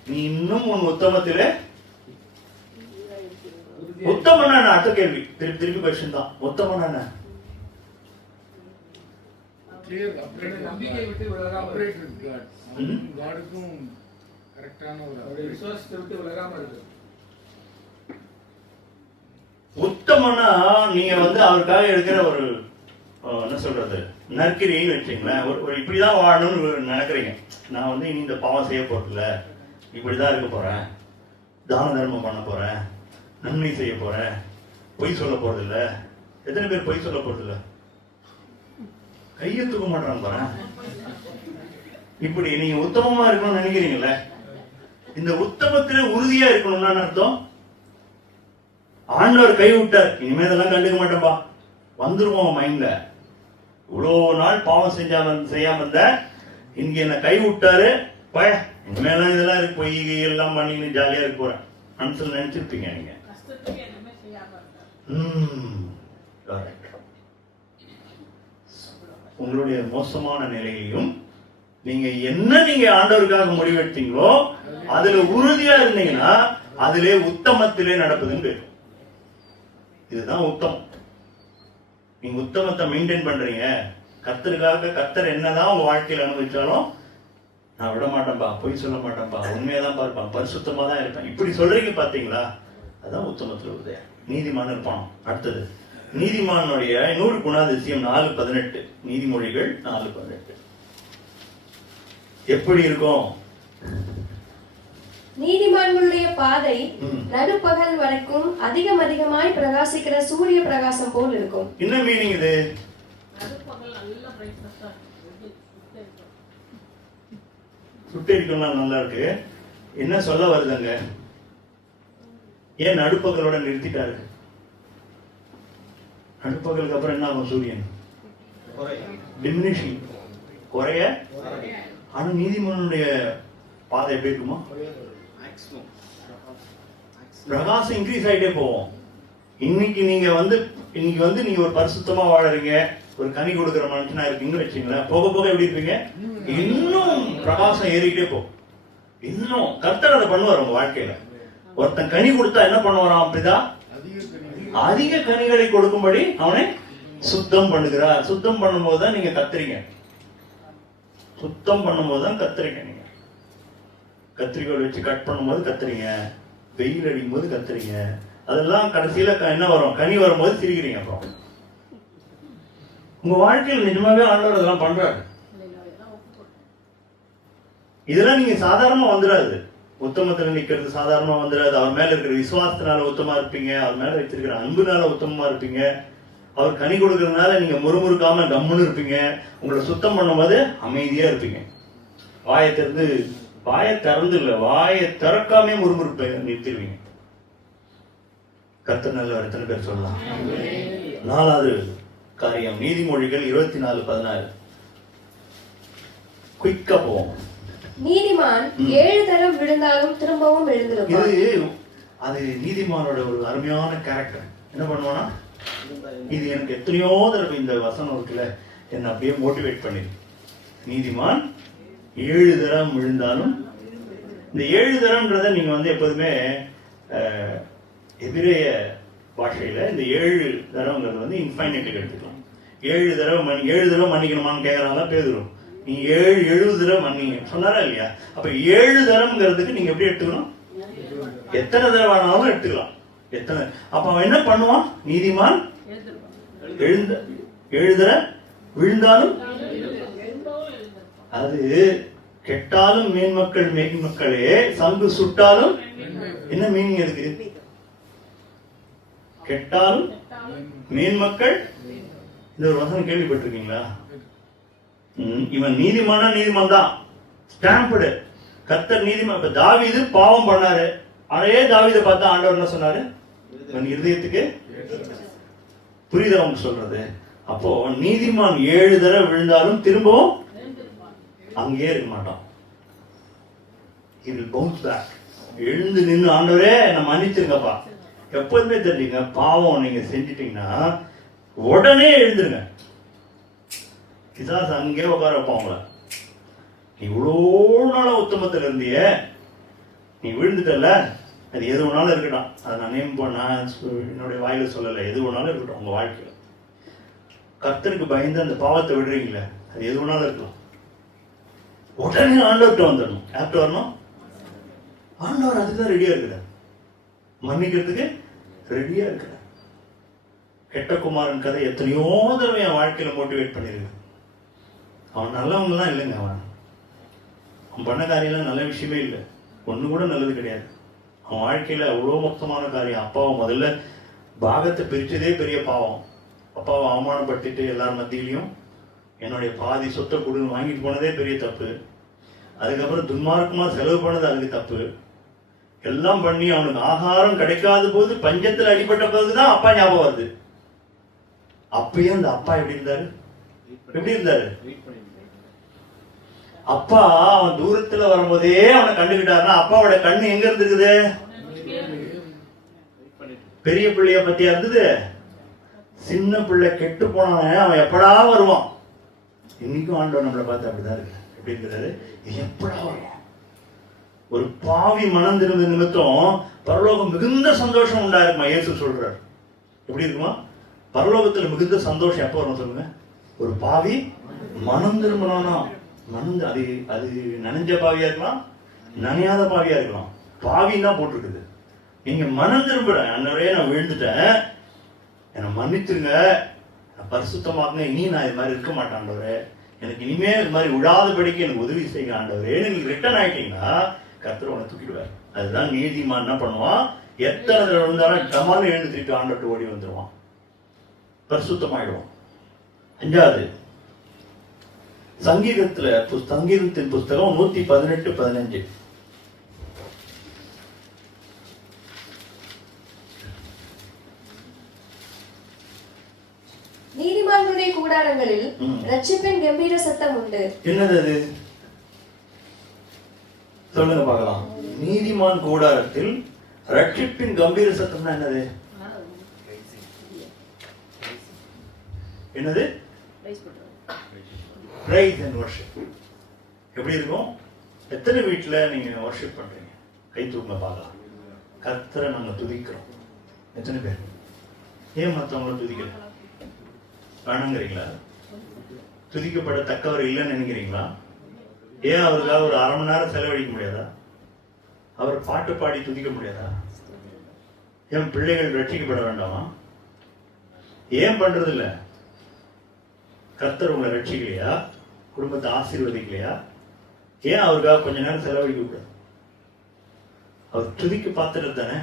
நீ இன்னும் உன் உத்தமத்திலே. உத்தமன் அடுத்த கேள்வி, திருப்பி கொஸ்டின் தான். உத்தமன் என்ன? நம்பிக்கை விட்டு காடுக்கும் கரெக்டான ஒரு அவருடைய விசுவாசத்தை விட்டு விலகாம இருக்கு. உத்தமனா நீங்க வந்து அவருக்காக எடுக்கிற ஒரு என்ன சொல்றது நற்கிரின்னு வச்சுங்களேன். ஒரு இப்படிதான் வாழணும்னு நினைக்கிறீங்க. நான் வந்து இனி இந்த பாவம் செய்ய போறதில்ல, இப்படிதான் இருக்க போறேன், தான தர்மம் பண்ண போறேன், நன்மை செய்ய போறேன், பொய் சொல்ல போறதில்ல. எத்தனை பேர் பொய் சொல்ல போறதில்ல? கையை தூக்க மாட்டான் பாரு. இப்படி நீங்க உத்தமமா இருக்கணும்னு நினைக்கிறீங்கல்ல, இந்த உத்தமத்திலே உறுதியா இருக்கணும்னா அர்த்தம் ஆண்டவர் கை விட்டார், இனிமே இதெல்லாம் கண்டுக்க மாட்டேன்பா வந்துருவோம் மைண்ட்ல. இவ்வளோ நாள் பாவம் செய்யாம இருந்த, இங்க என்ன கை விட்டாரு, பய இனிமேலாம் இதெல்லாம் இருக்கு, பொய் எல்லாம் பண்ணி ஜாலியா இருக்க போறேன் மனசுல நினைச்சிருப்பீங்க நீங்க. உங்களுடைய மோசமான நிலையையும் நீங்க ஆண்டவருக்காக முடிவெடுத்தீங்களோ அதுல உறுதியா இருந்தீங்கன்னா அதிலே உத்தமத்திலே நடப்பதுன்னு. இதுதான் உத்தமம். நீங்க உத்தமத்தை மெயின்டைன் பண்றீங்க, கர்த்தருக்காக கர்த்தர் என்னதான் உங்க வாழ்க்கையில் அனுபவிச்சாலும் நான் விட மாட்டேன்பா, பொய் சொல்ல மாட்டேன்பா, உண்மையாதான் பார்ப்பேன், பரிசுத்தமா தான் இருப்பேன், இப்படி சொல்றீங்க பாத்தீங்களா? அதான் உத்தமத்தில் உறுதியா. நீதிமான் இருப்பான். அடுத்தது நீதிமானுடைய 100 குணாதிசயம் 4:18. நீதிமொழிகள் 4:18 எப்படி இருக்கும்? நீதிமான்களுடைய பாதை நடுப்பகல் வரைக்கும் அதிகமாய் பிரகாசிக்கிற சூரிய பிரகாசம் போல் இருக்கும். என்ன மீனிங் இது? சுட்டெரிக்கலாம் நல்லா இருக்கு. என்ன சொல்ல வருதுங்க? ஏன் நடுப்பகலோட நிறுத்திட்டாரு? நடுப்பகலுக்கு அப்புறம் என்ன ஆகும்? சூரியன் டிமினிஷிங், குறைய. ஆனா நீதிமன்னுடைய பாதை எப்படி இருக்குமா? பிரகாசம் இன்க்ரீஸ் ஆயிட்டே போவோம். இன்னைக்கு நீங்க ஒரு பரிசுத்தமா வாழறீங்க, ஒரு கனி கொடுக்கிற மனுஷனா இருக்கீங்கன்னு வச்சுங்களேன், போக போக எப்படி இருப்பீங்க? இன்னும் பிரகாசம் ஏறிக்கிட்டே போகும். இன்னும் கர்த்தர் அதை பண்ணுவார் உங்க வாழ்க்கையில. ஒருத்தன் கனி கொடுத்தா என்ன பண்ணுவாராம்? அப்படிதான் அதிக கனிகளை கொடுக்கும்படி அவனை சுத்தம் பண்ணுகிறார். சுத்தம் பண்ணும்போது தான் நீங்க கத்துறீங்க. சுத்தம் பண்ணும்போது தான் கத்துறீங்க. நீங்க கத்திரிக்கோள் வச்சு கட் பண்ணும்போது கத்துறீங்க, வெயில் அடிக்கும் போது கத்துறீங்க. அதெல்லாம் கடைசியில என்ன வரும்? கனி வரும்போது சிரிக்கிறீங்க. அப்புறம் உங்க வாழ்க்கையில் நிஜமாவே ஆண்டவர் அதெல்லாம் பண்றாரு. இதெல்லாம் நீங்க சாதாரணமா வந்துடாது. உத்தமத்துல நிக்கிறது சாதாரணமா வந்துடாது. அவர் மேல இருக்கிற விசுவாசத்தினால உத்தமா இருப்பீங்க, அவர் மேல வச்சிருக்கிற அன்புனால உத்தமமா இருப்பீங்க, அவர் கனி கொடுக்கறதுனால நீங்க முறுமுறுக்காம கம்முன்னு இருப்பீங்க. உங்களை சுத்தம் பண்ணும்போது அமைதியா இருப்பீங்க. வாயை திறந்து இல்ல, வாயை திறக்காமே முறுமுறுப்ப நிறுத்திடுவீங்க. கர்த்தர் நல்லவர். எத்தனை பேர் சொல்லலாம்? 4வது காரியம் நீதிமொழிகள் 24:16. குயிக்கா போவோம். நீதிமான் 7 தரம் விழுந்தாலும் திரும்பவும் எழுந்திருப்பான். அது நீதிமானோட ஒரு அருமையான கேரக்டர். என்ன பண்ணுவானா, இது எனக்கு எத்தனையோ தடவை இந்த வசனம் இருக்குல்ல என்ன அப்படியே மோட்டிவேட் பண்ணிரு. நீதிமான் 7 தரம் விழுந்தாலும், இந்த 7 தரம்ன்றத நீங்க எப்போதுமே எபிரேய பாஷையில இந்த 7 தரம்ங்கிறது இன்ஃபைனைட்டுக்கு எடுத்துக்கலாம். 7 தடவை மன்னிக்கணுமான்னு கேட்கறாங்க பேதுரும். நீ 70 தடவை மன்னிங்க சொன்னாரா இல்லையா? அப்ப 7 தரம்ங்கிறதுக்கு நீங்க எப்படி எடுத்துக்கணும்? எத்தனை தடவை வேணாலும் எடுத்துக்கலாம். எத்தனை. அப்ப அவன் என்ன பண்ணுவான்? நீதிமான் 7 தடவை விழுந்தாலும், அது கெட்டாலும் மேன்மக்களே சங்கு சுட்டாலும். என்ன மீனிங் இருக்கு? கெட்டாலும் மேன்மக்கள். இந்த ஒரு வசனம் கேள்விப்பட்டிருக்கீங்களா? இவன் நீதிமான் தான், ஸ்டாம்புடு. கர்த்தர் நீதிமான். இப்ப தாவீது பாவம் பண்ணாரு, அதே தாவீதை பார்த்தா ஆண்டவர் என்ன சொன்னாரு? இவன் இருதயத்துக்கு புரியுதா அவங்க சொல்றது? அப்போ நீதிமான் 7 தடவை விழுந்தாலும் திரும்பவும் அங்கேயே இருக்க மாட்டான். He will bounce back. எழுந்து நின்று ஆண்டவரே என்ன மன்னிச்சிருங்கப்பா. எப்போதுமே தெரிஞ்சுங்க, பாவம் நீங்க செஞ்சிட்டீங்கன்னா உடனே எழுந்துருங்க. பிசாசு அங்கே உட்கார வைப்பாங்கள. நீ இவ்வளோ நாள உத்தமத்தில் இருந்திய, நீ விழுந்துட்டல, அது எது வேணாலும் இருக்கட்டும். அதை நான் நேம் பண்ண என்னுடைய வாயில சொல்லலை. எது வேணாலும் இருக்கட்டும் உங்க வாழ்க்கையில. கர்த்தருக்கு பயந்து அந்த பாவத்தை விடுறீங்களே, அது எது வேணாலும் இருக்கலாம். உடனே ஆண்டவர்கிட்ட வந்துடணும். யார்கிட்ட வரணும்? ஆண்டவர் அதுக்குதான் ரெடியா இருக்கிறார், மன்னிக்கிறதுக்கு ரெடியா இருக்கிறார். கெட்ட குமாரன் கதை எத்தனையோ தடவை என் வாழ்க்கையில மோட்டிவேட் பண்ணிருக்கு. அவன் நல்லவங்கலாம் இல்லைங்க, அவன் பண்ண காரியம்லாம் நல்ல விஷயமே இல்லை, ஒண்ணு கூட நல்லது கிடையாது. அவன் வாழ்க்கையில அவ்வளோ மொத்தமான காரியம். அப்பாவை முதல்ல பாகத்தை பிரிச்சதே பெரிய பாவம். அப்பாவை அவமானப்படுத்திட்டு எல்லார் மத்தியிலையும் என்னுடைய பாதி சொத்தை கொடுன்னு வாங்கிட்டு போனதே பெரிய தப்பு. அதுக்கப்புறம் துன்மார்க்கமா செலவு பண்ணது அதுக்கு தப்பு. எல்லாம் பண்ணி அவனுக்கு ஆகாரம் கிடைக்காத போது பஞ்சத்துல அடிபட்ட பிறகுதான் அப்பா ஞாபகம் வருது. அப்பயே அந்த அப்பா எப்படி இருந்தாரு? அப்பா அவன் தூரத்துல வரும்போதே அவனை கண்டுகிட்டாருன்னா அப்பாவோட கண்ணு எங்க இருந்துக்குது? பெரிய பிள்ளைய பத்தியா இருந்தது? சின்ன பிள்ளை கெட்டு போனானே அவன் எப்படா வருவான். இன்னைக்கும் ஆண்டவர் நம்மளை பார்த்து அப்படிதான் இருக்கு. எப்படி இருக்கிறாரு? எப்படா வருவான்? ஒரு பாவி மனம் திருந்த நிமித்தம் பரலோகம் மிகுந்த சந்தோஷம் உண்டாயிருக்குமா? இயேசு சொல்றாரு. எப்படி இருக்குமா? பரலோகத்துல மிகுந்த சந்தோஷம் எப்ப வரும் சொல்லுங்க? ஒரு பாவி மனம் திரும்பினானா. அது அது நனைஞ்ச பாவியா இருக்கலாம், நனையாத பாவியா இருக்கலாம். பாவின்னா போட்டிருக்குது. நீங்க மனம் திரும்புறேன், அன்னவரே நான் விழுந்துட்டேன், என்னை மன்னித்துங்க, பரிசுத்தமாக்குங்க, இனி நான் இது மாதிரி இருக்க மாட்டேன் ஆண்டவரே, எனக்கு இனிமே இது மாதிரி விழாதபடிக்கு எனக்கு உதவி செய்யுங்க ஆண்டவரே, நீங்க ரிட்டர்ன் ஆயிட்டீங்கன்னா கர்த்தர் உன்னை தூக்கிடுவார். அதுதான் நீதிமான் என்ன பண்ணுவான்? எத்தனை தடவை விழுந்தாலும் டமான்னு எழுந்து திருப்பி ஆண்டவர்கிட்ட ஓடி வந்துடுவான், பரிசுத்தமாயிடுவான். அஞ்சாவது, சங்கீதத்தின் புஸ்தகம் 118:15. நீதிமான்களுடைய கூடாரங்களில் ரட்சிப்பின் கம்பீர சத்தம் உண்டு. என்னது அது? சொல்லுங்க பார்க்கலாம். நீதிமான் கூடாரத்தில் ரட்சிப்பின் கம்பீர சத்தம்னா என்னது? என்னது? Praise and worship. எப்படி இருக்கும்? எத்தனை வீட்டுல நீங்க வர்ஷிப் பண்றீங்க? கை தூக்குங்க பார்க்கலாம். கர்த்தரை நாங்க துதிக்கிறோம். எத்தனை பேர்? ஏன் மற்றவங்கள துதிக்கல? வேணுங்கிறீங்களா? துதிக்கப்பட தக்கவர் இல்லைன்னு நினைக்கிறீங்களா? ஏன் அவருக்காக ஒரு அரை மணி நேரம் செலவழிக்க முடியாதா? அவர் பாட்டு பாடி துதிக்க முடியாதா? என் பிள்ளைகள் ரட்சிக்கப்பட வேண்டாமா? ஏன் பண்றது இல்ல? கர்த்தர் உங்களை ரட்சிக்கலையா? குடும்பத்தை ஆசீர்வதிக்கலையா? ஏன் அவருக்காக கொஞ்ச நேரம் செலவழிக்க கூடாது? அவர் துதிக்க பார்த்துட்டு தானே.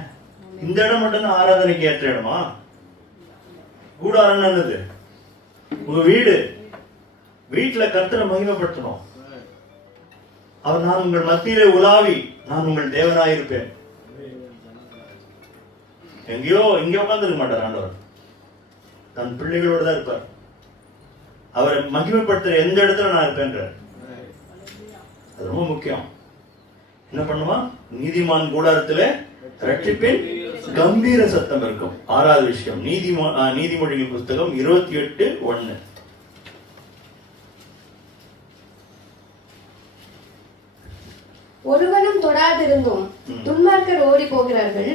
இந்த இடம் மட்டும்தான் ஆராதனைக்கு ஏற்ற இடமா? கூடாரம் நல்லது. உங்க வீட்டுல கர்த்தரை மகிமைப்படுத்தணும். அவர் நான் உங்கள் மத்தியிலே உலாவி நான் உங்கள் தேவனாயிருப்பேன். எங்கேயோ இங்கே உட்கார்ந்துருக்க மாட்டார் ஆண்டவர். தன் பிள்ளைகளோட தான் இருப்பார். அவரை மகிமைப்படுத்துற எந்த இடத்துல நான் இருப்பேன்றார். அது ரொம்ப முக்கியம். என்ன பண்ணுவான்? நீதிமான் கூடாரத்துல ரட்சிப்பின் கம்பீர சத்தம் இருக்கும். ஆறாவது விஷயம், நீதிமொழிகள் புஸ்தகம் 28:1. ஒருவனும் தொடாதிருந்தும் துன்மார்க்கர் ஓடி போகிறார்கள்,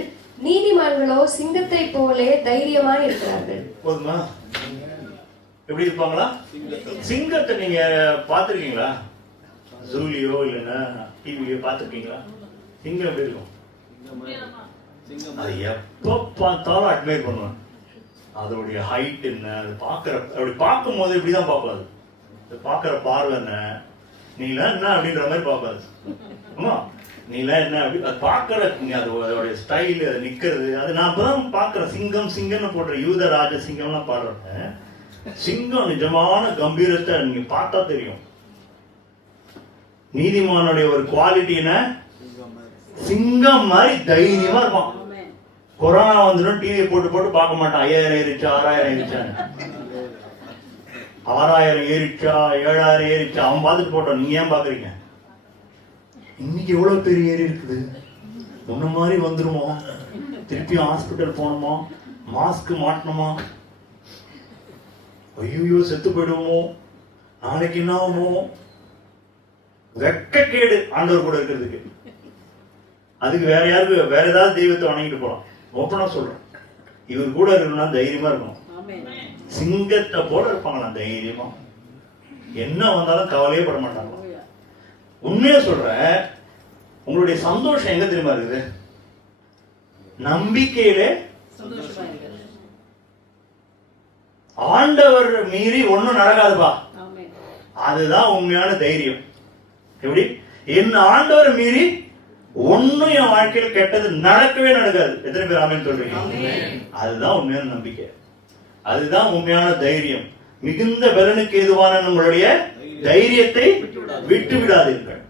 நீதிமான்களோ சிங்கத்தை போலே தைரியமாய் இருக்கிறார்கள். போதுமா? எப்படி இருப்பாங்களா? சிங்கத்தை நீங்க பாத்திருக்கீங்களா? ஜூலியோ இல்லைன்னா டிவியோ பாத்திருக்கீங்களா? சிங்கம் எப்படி இருக்கும்? அது எப்ப பார்த்தாலும் அட்மையர் பண்ணுவேன். அதோடைய ஹைட் என்ன, அது அப்படி பார்க்கும் போது இப்படிதான் பார்க்காது. அது பார்க்கிற பார்வை என்ன, நீலாம் என்ன அப்படின்ற மாதிரி பார்க்காது. ஆமா, நீலாம் என்ன அப்படி அது பார்க்கற அதோடைய ஸ்டைல், அது நிக்கிறது, அது நான் அப்பதான் பார்க்கறேன். சிங்கம்னு போடுற யூத ராஜ சிங்கம்லாம் பாடுறேன். சிங்கம் நிஜமான கம்பீரத்தை நீங்க பார்த்தா தெரியும். நீதிமானுடைய ஒரு குவாலிட்டி என்ன? சிங்கம் மாதிரி தைரியமா இருப்பான். கொரோனா வந்துடும் டிவியை போட்டு பார்க்க மாட்டான். 5000 ஏறிச்சா 6000 ஏறிச்சான்னு. 6000 ஏறிச்சா 7000 ஏறிச்சா அவன் பார்த்துட்டு போட்டான். நீங்க ஏன் பாக்குறீங்க? இன்னைக்கு எவ்வளவு பெரிய ஏறி இருக்குது, முன்ன மாதிரி வந்துருமோ, திருப்பியும் ஹாஸ்பிட்டல் போகணுமா, மாஸ்க் மாட்டணுமா, ஐயோ செத்து போயிடுவோமோ, நாளைக்கு என்ன ஆகுமோ, வெக்கக்கேடு ஆண்டவர் கூட இருக்கிறதுக்கு. அதுக்கு வேற ஏதாவது தெய்வத்தை வணங்கிட்டு போலாம். ஓப்பனா சொல்றேன், இவர் கூட இருக்கணும்னா தைரியமா இருக்கணும். சிங்கத்தை போல இருப்பாங்களாம் தைரியமா, என்ன வந்தாலும் கவலையே பட மாட்டாங்க. உண்மையா சொல்றேன், உங்களுடைய சந்தோஷம் எங்க தெரியுமா இருக்குது? நம்பிக்கையிலே. ஆண்டவர் மீறி ஒண்ணும் நடக்காதுப்பா. அதுதான் உண்மையான தைரியம். எப்படி? என் ஆண்டவர் மீறி ஒண்ணும் என் வாழ்க்கையில் கெட்டது நடக்கவே நடக்காது. எத்தனை பேர் ஆமென் சொல்றீங்க? அதுதான் உண்மையான நம்பிக்கை, அதுதான் உண்மையான தைரியம். மிகுந்த பலனுக்கு ஏதுவான உங்களுடைய தைரியத்தை விட்டு விடாதீர்கள்.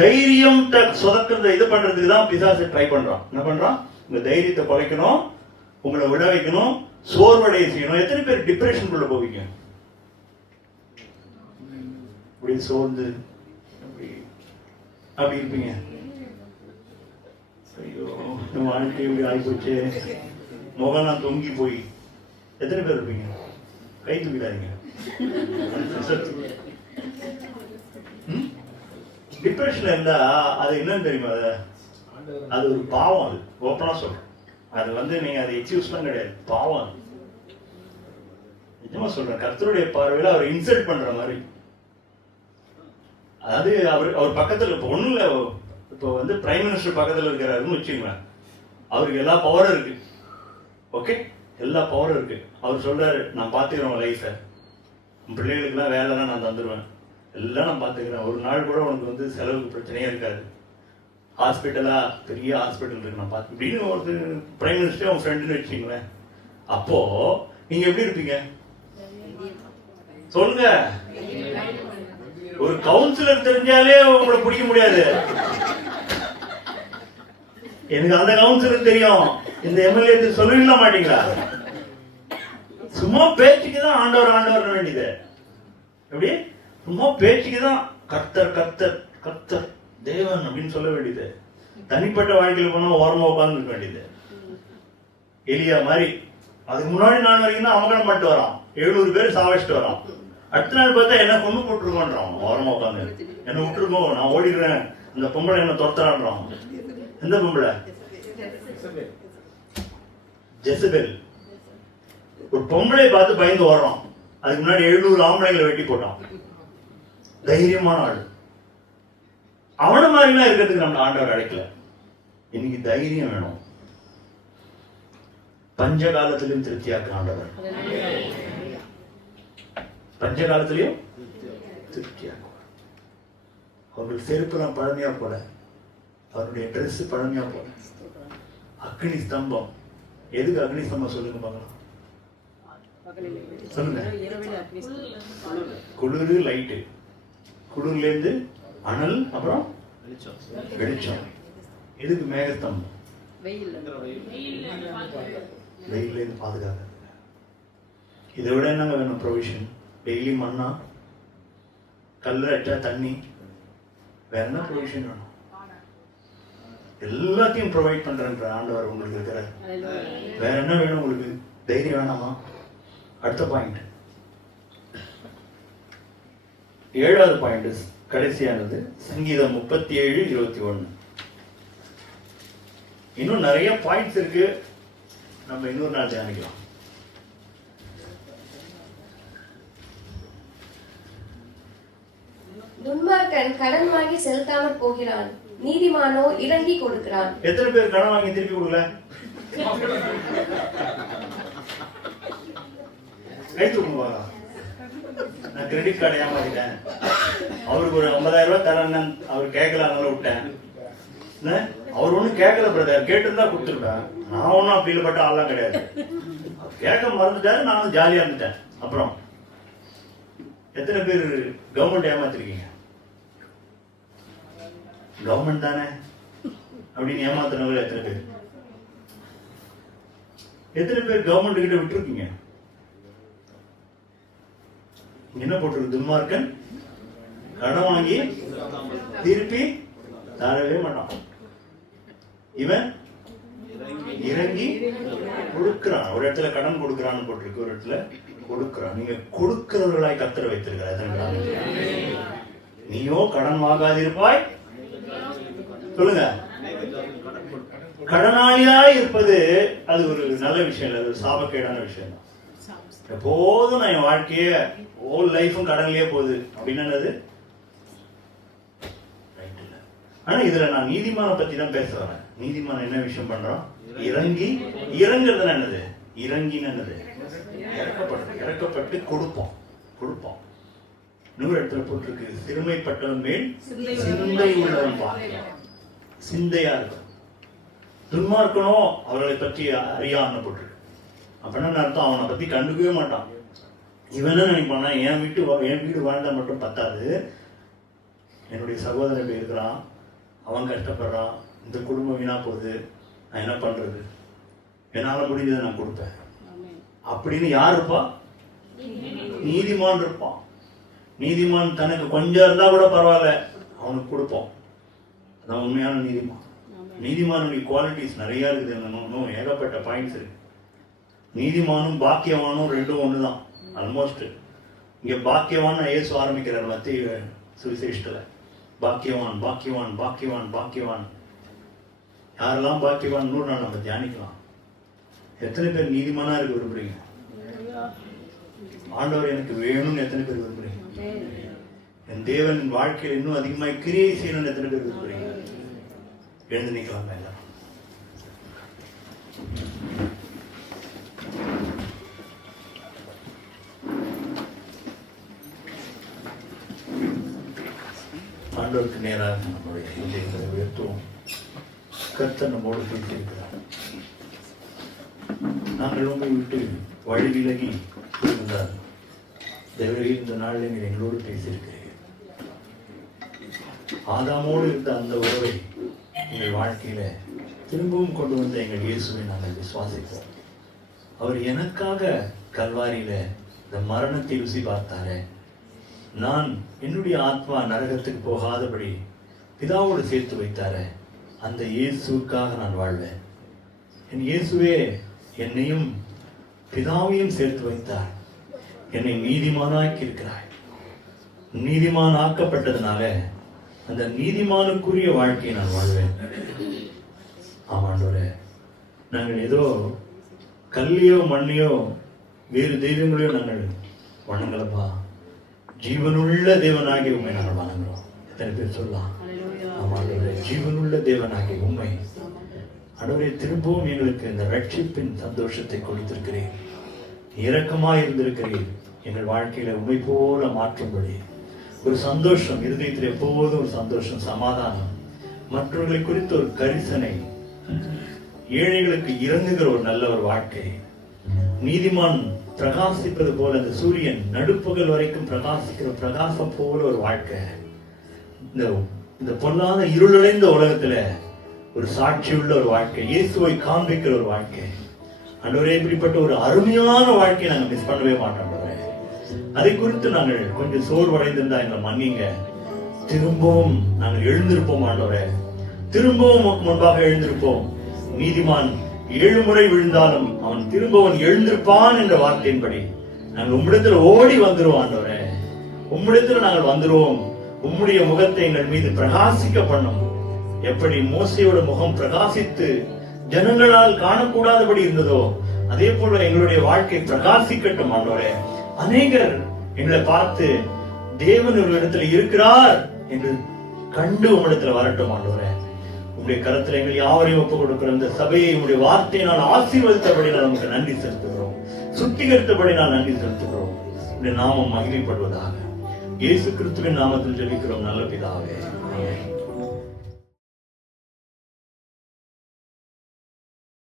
தைரியம் சொதக்கிறத இது பண்றதுக்கு தான் பிசாசு ட்ரை பண்றான். என்ன பண்றான்? உங்க தைரியத்தை குறைக்கணும், உங்களை விட வைக்கணும், சோர்வடைய செய்யணும். எத்தனை பேர் டிப்ரெஷனுக்குள்ள போவீங்க? அப்படி சோர்ந்து அப்படி இருப்பீங்க. ஐயோ வாழ்க்கை இப்படி ஆகிப்போச்சு, முகம்லாம் தொங்கி போய். எத்தனை பேர் இருப்பீங்க? கை தூக்கிடாதீங்க. டிப்ரெஷன்ல இருந்தா அது என்னன்னு தெரியுமா? அது ஒரு பாவம். அது ஓப்பனா சொல்றேன். அது நீங்க அதை எக்ஸ்கியூஸ்லாம் கிடையாது, பாவம். நிஜமா சொல்றேன், கர்த்தருடைய பார்வையில அவர் இன்சல்ட் பண்ற மாதிரி. அதாவது அவர் பக்கத்துல இப்ப ஒண்ணும் இல்ல, இப்ப பிரைம் மினிஸ்டர் பக்கத்துல இருக்கிறாருன்னு வச்சுங்களேன், அவருக்கு எல்லா பவரும் இருக்கு. ஓகே, எல்லா பவரும் இருக்கு. அவர் சொல்றாரு, நான் பாத்துக்கிறேன் லைஃப, பிள்ளைகளுக்கு எல்லாம் வேலைலாம் நான் தந்துடுவேன், எல்லாம் நான் பாத்துக்கிறேன், ஒரு நாள் கூட உனக்கு செலவுக்கு பிரச்சனையே இருக்காது, ஹாஸ்பிட்டலா பெரிய ஹாஸ்பிட்டல் இருக்கு நான் பார்த்து இப்படின்னு ஒரு பிரைம் மினிஸ்டர் உங்க ஃப்ரெண்டுன்னு வச்சுங்களேன். அப்போ நீங்க எப்படி இருப்பீங்க சொல்லுங்க? ஒரு கவுன்சிலர் தெரிஞ்சாலே உங்களை பிடிக்க முடியாது. எனக்கு அந்த கவுன்சிலர் தெரியும், இந்த எம்எல்ஏ சொல்லிட மாட்டீங்களா? சும்மா பேச்சுக்கு தான் ஆண்டவர் ஆண்டவர் வேண்டியது. எப்படி? சும்மா பேச்சுக்கு தான் கர்த்தர் கர்த்தர் கர்த்தர் தேவன் அப்படின்னு சொல்ல வேண்டியது. தனிப்பட்ட வாழ்க்கையில் போனா ஓரமா உட்கார்ந்து இருக்க வேண்டியது. எலியா மாதிரி அதுக்கு முன்னாடி நாள் வரைக்கும் தான் அமகலம் பண்ணிட்டு வரான், 700 பேர் சாவச்சிட்டு வரான். அடுத்த நாள் பார்த்தா என்ன கொண்டு போட்டுருக்கோன்றான், ஓரமா உட்காந்து என்ன விட்டுருக்கோம், நான் ஓடிடுறேன், அந்த பொம்பளை என்ன துரத்துறான்றான். எந்த பொம்பளை? ஜெசபெல். ஒரு பொம்பளை பார்த்து பயந்து ஓடுறான். அதுக்கு முன்னாடி 700 ஆம்பளைங்களை வெட்டி போட்டான். தைரியமான ஆள். அவன மாதிரிலாம் இருக்கிறதுக்கு நம்ம ஆண்டவர் அழைக்கல. இன்னைக்கு தைரியம் வேணும். பஞ்ச காலத்திலும் திருப்தியாக்க ஆண்டவர், பஞ்ச காலத்திலையும் திருப்தியாக்குவார். அவர்கள் செருப்புலாம் பழமையா போல, அவருடைய ட்ரெஸ் பழமையா போல. அக்னி ஸ்தம்பம். எதுக்கு அக்னி ஸ்தம்பம் சொல்லுங்க பார்க்கலாம்? சொல்லுங்க. குளிர் லைட்டு, குளிர்ல இருந்து அனல், அப்புறம் வெளிச்சம். எதுக்கு மேகஸ்தம்பம்? வெயில இருந்து பாதுகாக்க. இதை விட என்னங்க வேணும் ப்ரொவிஷன்? டெய்லி மண்ணா, கல்ல அட்டா தண்ணி, வேற என்ன ப்ரொவிஷன் வேணும்? எல்லாத்தையும் ப்ரொவைட் பண்றேன்ற ஆண்டவர் உங்களுக்கு இருக்கிற. வேற என்ன வேணும் உங்களுக்கு? தைரியம் வேணாமா? அடுத்த பாயிண்ட், 7வது பாயிண்ட் கடைசியானது, சங்கீதம் 37:21. இன்னும் நிறைய பாயிண்ட்ஸ் இருக்கு, நம்ம இன்னொரு நாள் தியானிக்கலாம். துன்மார்க்கன் கடன் வாங்கி செலுத்தாமல் போகிறான், நீதிமானோ இறங்கி கொடுக்கிறான். எத்தனை பேர் கடன் வாங்கி திருப்பி கொடுக்கல? கை தூக்குவா. நான் கிரெடிட் கார்டு ஏமாத்திட்டேன், அவருக்கு ஒரு 50,000 ரூபாய் தரேன்னு அவர் கேட்கல, அதனால விட்டேன். அவர் ஒன்னும் கேட்கல பிரதர், கேட்டுருந்தா கொடுத்துருப்பேன். நான் ஒன்னும் அப்படிப்பட்ட ஆள்லாம் கிடையாது. கேட்க மறந்துட்டாரு, நானும் ஜாலியா இருந்துட்டேன். அப்புறம் எத்தனை பேர் கவர்மெண்ட் ஏமாத்திருக்கீங்க? கவர்மெண்ட் தானே அப்படின்னு ஏமாத்தினவங்க எத்தனை பேர்? எத்தனை பேர் கவர்மெண்ட் கிட்ட விட்டுருக்கீங்க? என்ன போட்டிருக்கு? துன்மார்க்கன் கடன் வாங்கி திருப்பி தரவே மாட்டான், இவன் இறங்கி கொடுக்கிறான். ஒரு இடத்துல கடன் கொடுக்கிறான்னு போட்டிருக்கு, ஒரு இடத்துல கொடுக்கிறான். நீங்க கொடுக்கிறவர்களாய் கர்த்தர் வைத்திருக்கிறார். நீயோ கடன் வாங்காதிருப்பாய். சொல்லுங்க. கடனாளியாய் இருப்பது அது ஒரு நல்ல விஷயம் இல்லை, அது ஒரு சாபக்கேடான விஷயம் தான். எப்போதும் நான் என் வாழ்க்கைய ஹோல் லைஃபும் கடன்லயே போகுது அப்படின்னு ரைட் இல்லை. ஆனா இதுல நான் நீதிமான பத்தி தான் பேச வரேன். நீதிமான் என்ன விஷயம் பண்றான்? இறங்குறது என்னது? இறங்கின்னு என்னது? இறக்கப்பட்டு கொடுப்போம். நூறு இடத்துல போட்டிருக்கு, சிறுமைப்பட்டவன் மேல் சிந்தை உள்ளவன் பாக்கியவான். சிந்தையா இருக்கும். துன்மார்க்கனோ அவர்களை பற்றி அறியான்னு போட்டிருக்கு. அப்படின்னா அர்த்தம் அவனை பத்தி கண்டுக்கவே மாட்டான். இவன் என்ன நினைப்பானா, என் வீடு வாழ்ந்தா மட்டும் பத்தாது, என்னுடைய சகோதரன் இருக்கிறான், அவன் கஷ்டப்படுறான், இந்த குடும்பம் வீணா போகுது, நான் என்ன பண்றது, என்னால முடிஞ்சதை நான் கொடுப்பேன் அப்படின்னு யார் இருப்பா? நீதிமான் இருப்பான். நீதிமான் தனக்கு கொஞ்சம் இருந்தா கூட பரவாயில்ல, அவனுக்கு கொடுப்போம். அதான் உண்மையான நீதிமான். நீதிமானுடைய குவாலிட்டிஸ் நிறைய இருக்குது. இன்னும் ஏகப்பட்ட பாயிண்ட்ஸ் இருக்கு. நீதிமானும் பாக்கியவானும் ரெண்டும் ஒண்ணுதான் ஆல்மோஸ்ட். இங்க பாக்கியவான் இயேசு ஆரம்பிக்கிறார் மத்திய சுவிசேஷத்துல. பாக்கியவான் பாக்கியவான் பாக்கியவான் பாக்கியவான். யாரெல்லாம் பாக்கியவான் நாள் நம்ம தியானிக்கலாம். எத்தனை பேர் நீதிமானா இருக்க விரும்புறீங்க? ஆண்டவர் எனக்கு வேணும்னு எத்தனை பேர் விரும்புறீங்க? என் தேவன் வாழ்க்கையில் இன்னும் அதிகமாக கிரியை செய்யணும்னு எத்தனை பேர் விரும்புறீங்க? எழுந்து நிக்கலாம் எல்லாரும். ஆண்டவருக்கு நேராக நம்முடைய இதயங்களை உயர்த்துவோம். கர்த்தர் நம்மோடு பேசியிருக்கிறார். நாங்கள் உங்களை விட்டு வழி விலகி இருந்தார். தேவரே, இந்த நாளில் நீர் எங்களோடு பேசியிருக்கிறீர்கள். ஆதாமோடு இருந்த அந்த உறவை எங்கள் வாழ்க்கையில திரும்பவும் கொண்டு வந்த எங்கள் இயேசுவை நாங்கள் விசுவாசிப்போம். அவர் எனக்காக கல்வாரியில இந்த மரணத்தை ருசி பார்த்தாரே, நான் என்னுடைய ஆத்மா நரகத்துக்கு போகாதபடி பிதாவோடு சேர்த்து வைத்தாரே, அந்த இயேசுக்காக நான் வாழ்வேன். என் இயேசுவே என்னையும் பிதாவையும் சேர்த்து வைத்தார். என்னை நீதிமானாக்கி இருக்கிறாய். நீதிமான் ஆக்கப்பட்டதுனால அந்த நீதிமானுக்குரிய வாழ்க்கையை நான் வாழ்வேன். ஆமாண்டோரே, நாங்கள் ஏதோ கல்லையோ மண்ணையோ வேறு தெய்வங்களையோ நாங்கள் வணங்கலப்பா. ஜீவனுள்ள தேவனாகிய உண்மை நாங்கள் வணங்குறோம். எத்தனை பேர் சொல்லலாம்? ஆமாண்டோரே, ஜீவனுள்ள தேவனாகிய உண்மை. ஆண்டவரே, திரும்பவும் எங்களுக்கு இந்த ரட்சிப்பின் சந்தோஷத்தை கொடுத்திருக்கிறேன். இரக்கமாய் இருந்திருக்கிறேன். எங்கள் வாழ்க்கையில உண்மை போல மாற்றும்படி ஒரு சந்தோஷம், இருதயத்தில் எப்போதும் ஒரு சந்தோஷம், சமாதானம், மற்றவர்களை குறித்த ஒரு கரிசனை, ஏழைகளுக்கு இறங்குகிற ஒரு நல்ல ஒரு வாழ்க்கை. நீதிமான் பிரகாசிப்பது போல அந்த சூரியன் நடுப்பகல் வரைக்கும் பிரகாசிக்கிற பிரகாசம் போல ஒரு வாழ்க்கை. இந்த பொல்லாத இருளடைந்த உலகத்துல ஒரு சாட்சியுள்ள ஒரு வாழ்க்கை, இயேசுவை காண்பிக்கிற ஒரு வாழ்க்கை. ஆண்டவரே, இப்படிப்பட்ட ஒரு அருமையான வாழ்க்கையை நாங்கள் மிஸ் பண்ணவே மாட்டோம். அதை குறித்து நாங்கள் கொஞ்சம் சோர்வடைந்திருந்தா எங்களை மன்னிங்க. திரும்பவும் நாங்கள் எழுந்திருப்போம் ஆண்டவரே, திரும்பவும் முன்பாக எழுந்திருப்போம். நீதிமான் 7 முறை விழுந்தாலும் அவன் திரும்பவும் எழுந்திருப்பான் என்ற வார்த்தையின்படி நாங்கள் உம்மிடத்தில் ஓடி வந்துருவோம் ஆண்டவரே. உம்மிடத்தில் நாங்கள் வந்துருவோம். உம்முடைய முகத்தை எங்கள் மீது பிரகாசிக்க பண்ணும். எப்படி மோசையோட முகம் பிரகாசித்து ஜனங்களால் காணக்கூடாதபடி இருந்ததோ, அதே போல எங்களுடைய வாழ்க்கை பிரகாசிக்கட்டும் ஆண்டவரே. அநேகர் எங்களை பார்த்து தேவன் உங்களிடத்துல இருக்கிறார் என்று கண்டு உங்களிடத்துல வரட்டும் ஆண்டவரே. உங்களுடைய கரத்துல எங்கள் யாவரையும் ஒப்புக் கொடுக்கிற இந்த சபையை உங்களுடைய வார்த்தையினால் ஆசீர்வதித்தபடி நான் நமக்கு நன்றி செலுத்துகிறோம். சுத்திகரித்தபடி நான் நன்றி செலுத்துகிறோம். உங்களுடைய நாமம் மகிமைப்படுவதாக. இயேசு கிறிஸ்துவின் நாமத்தில் ஜெபிக்கிறோம் நல்ல பிதாவே. ஆமென்.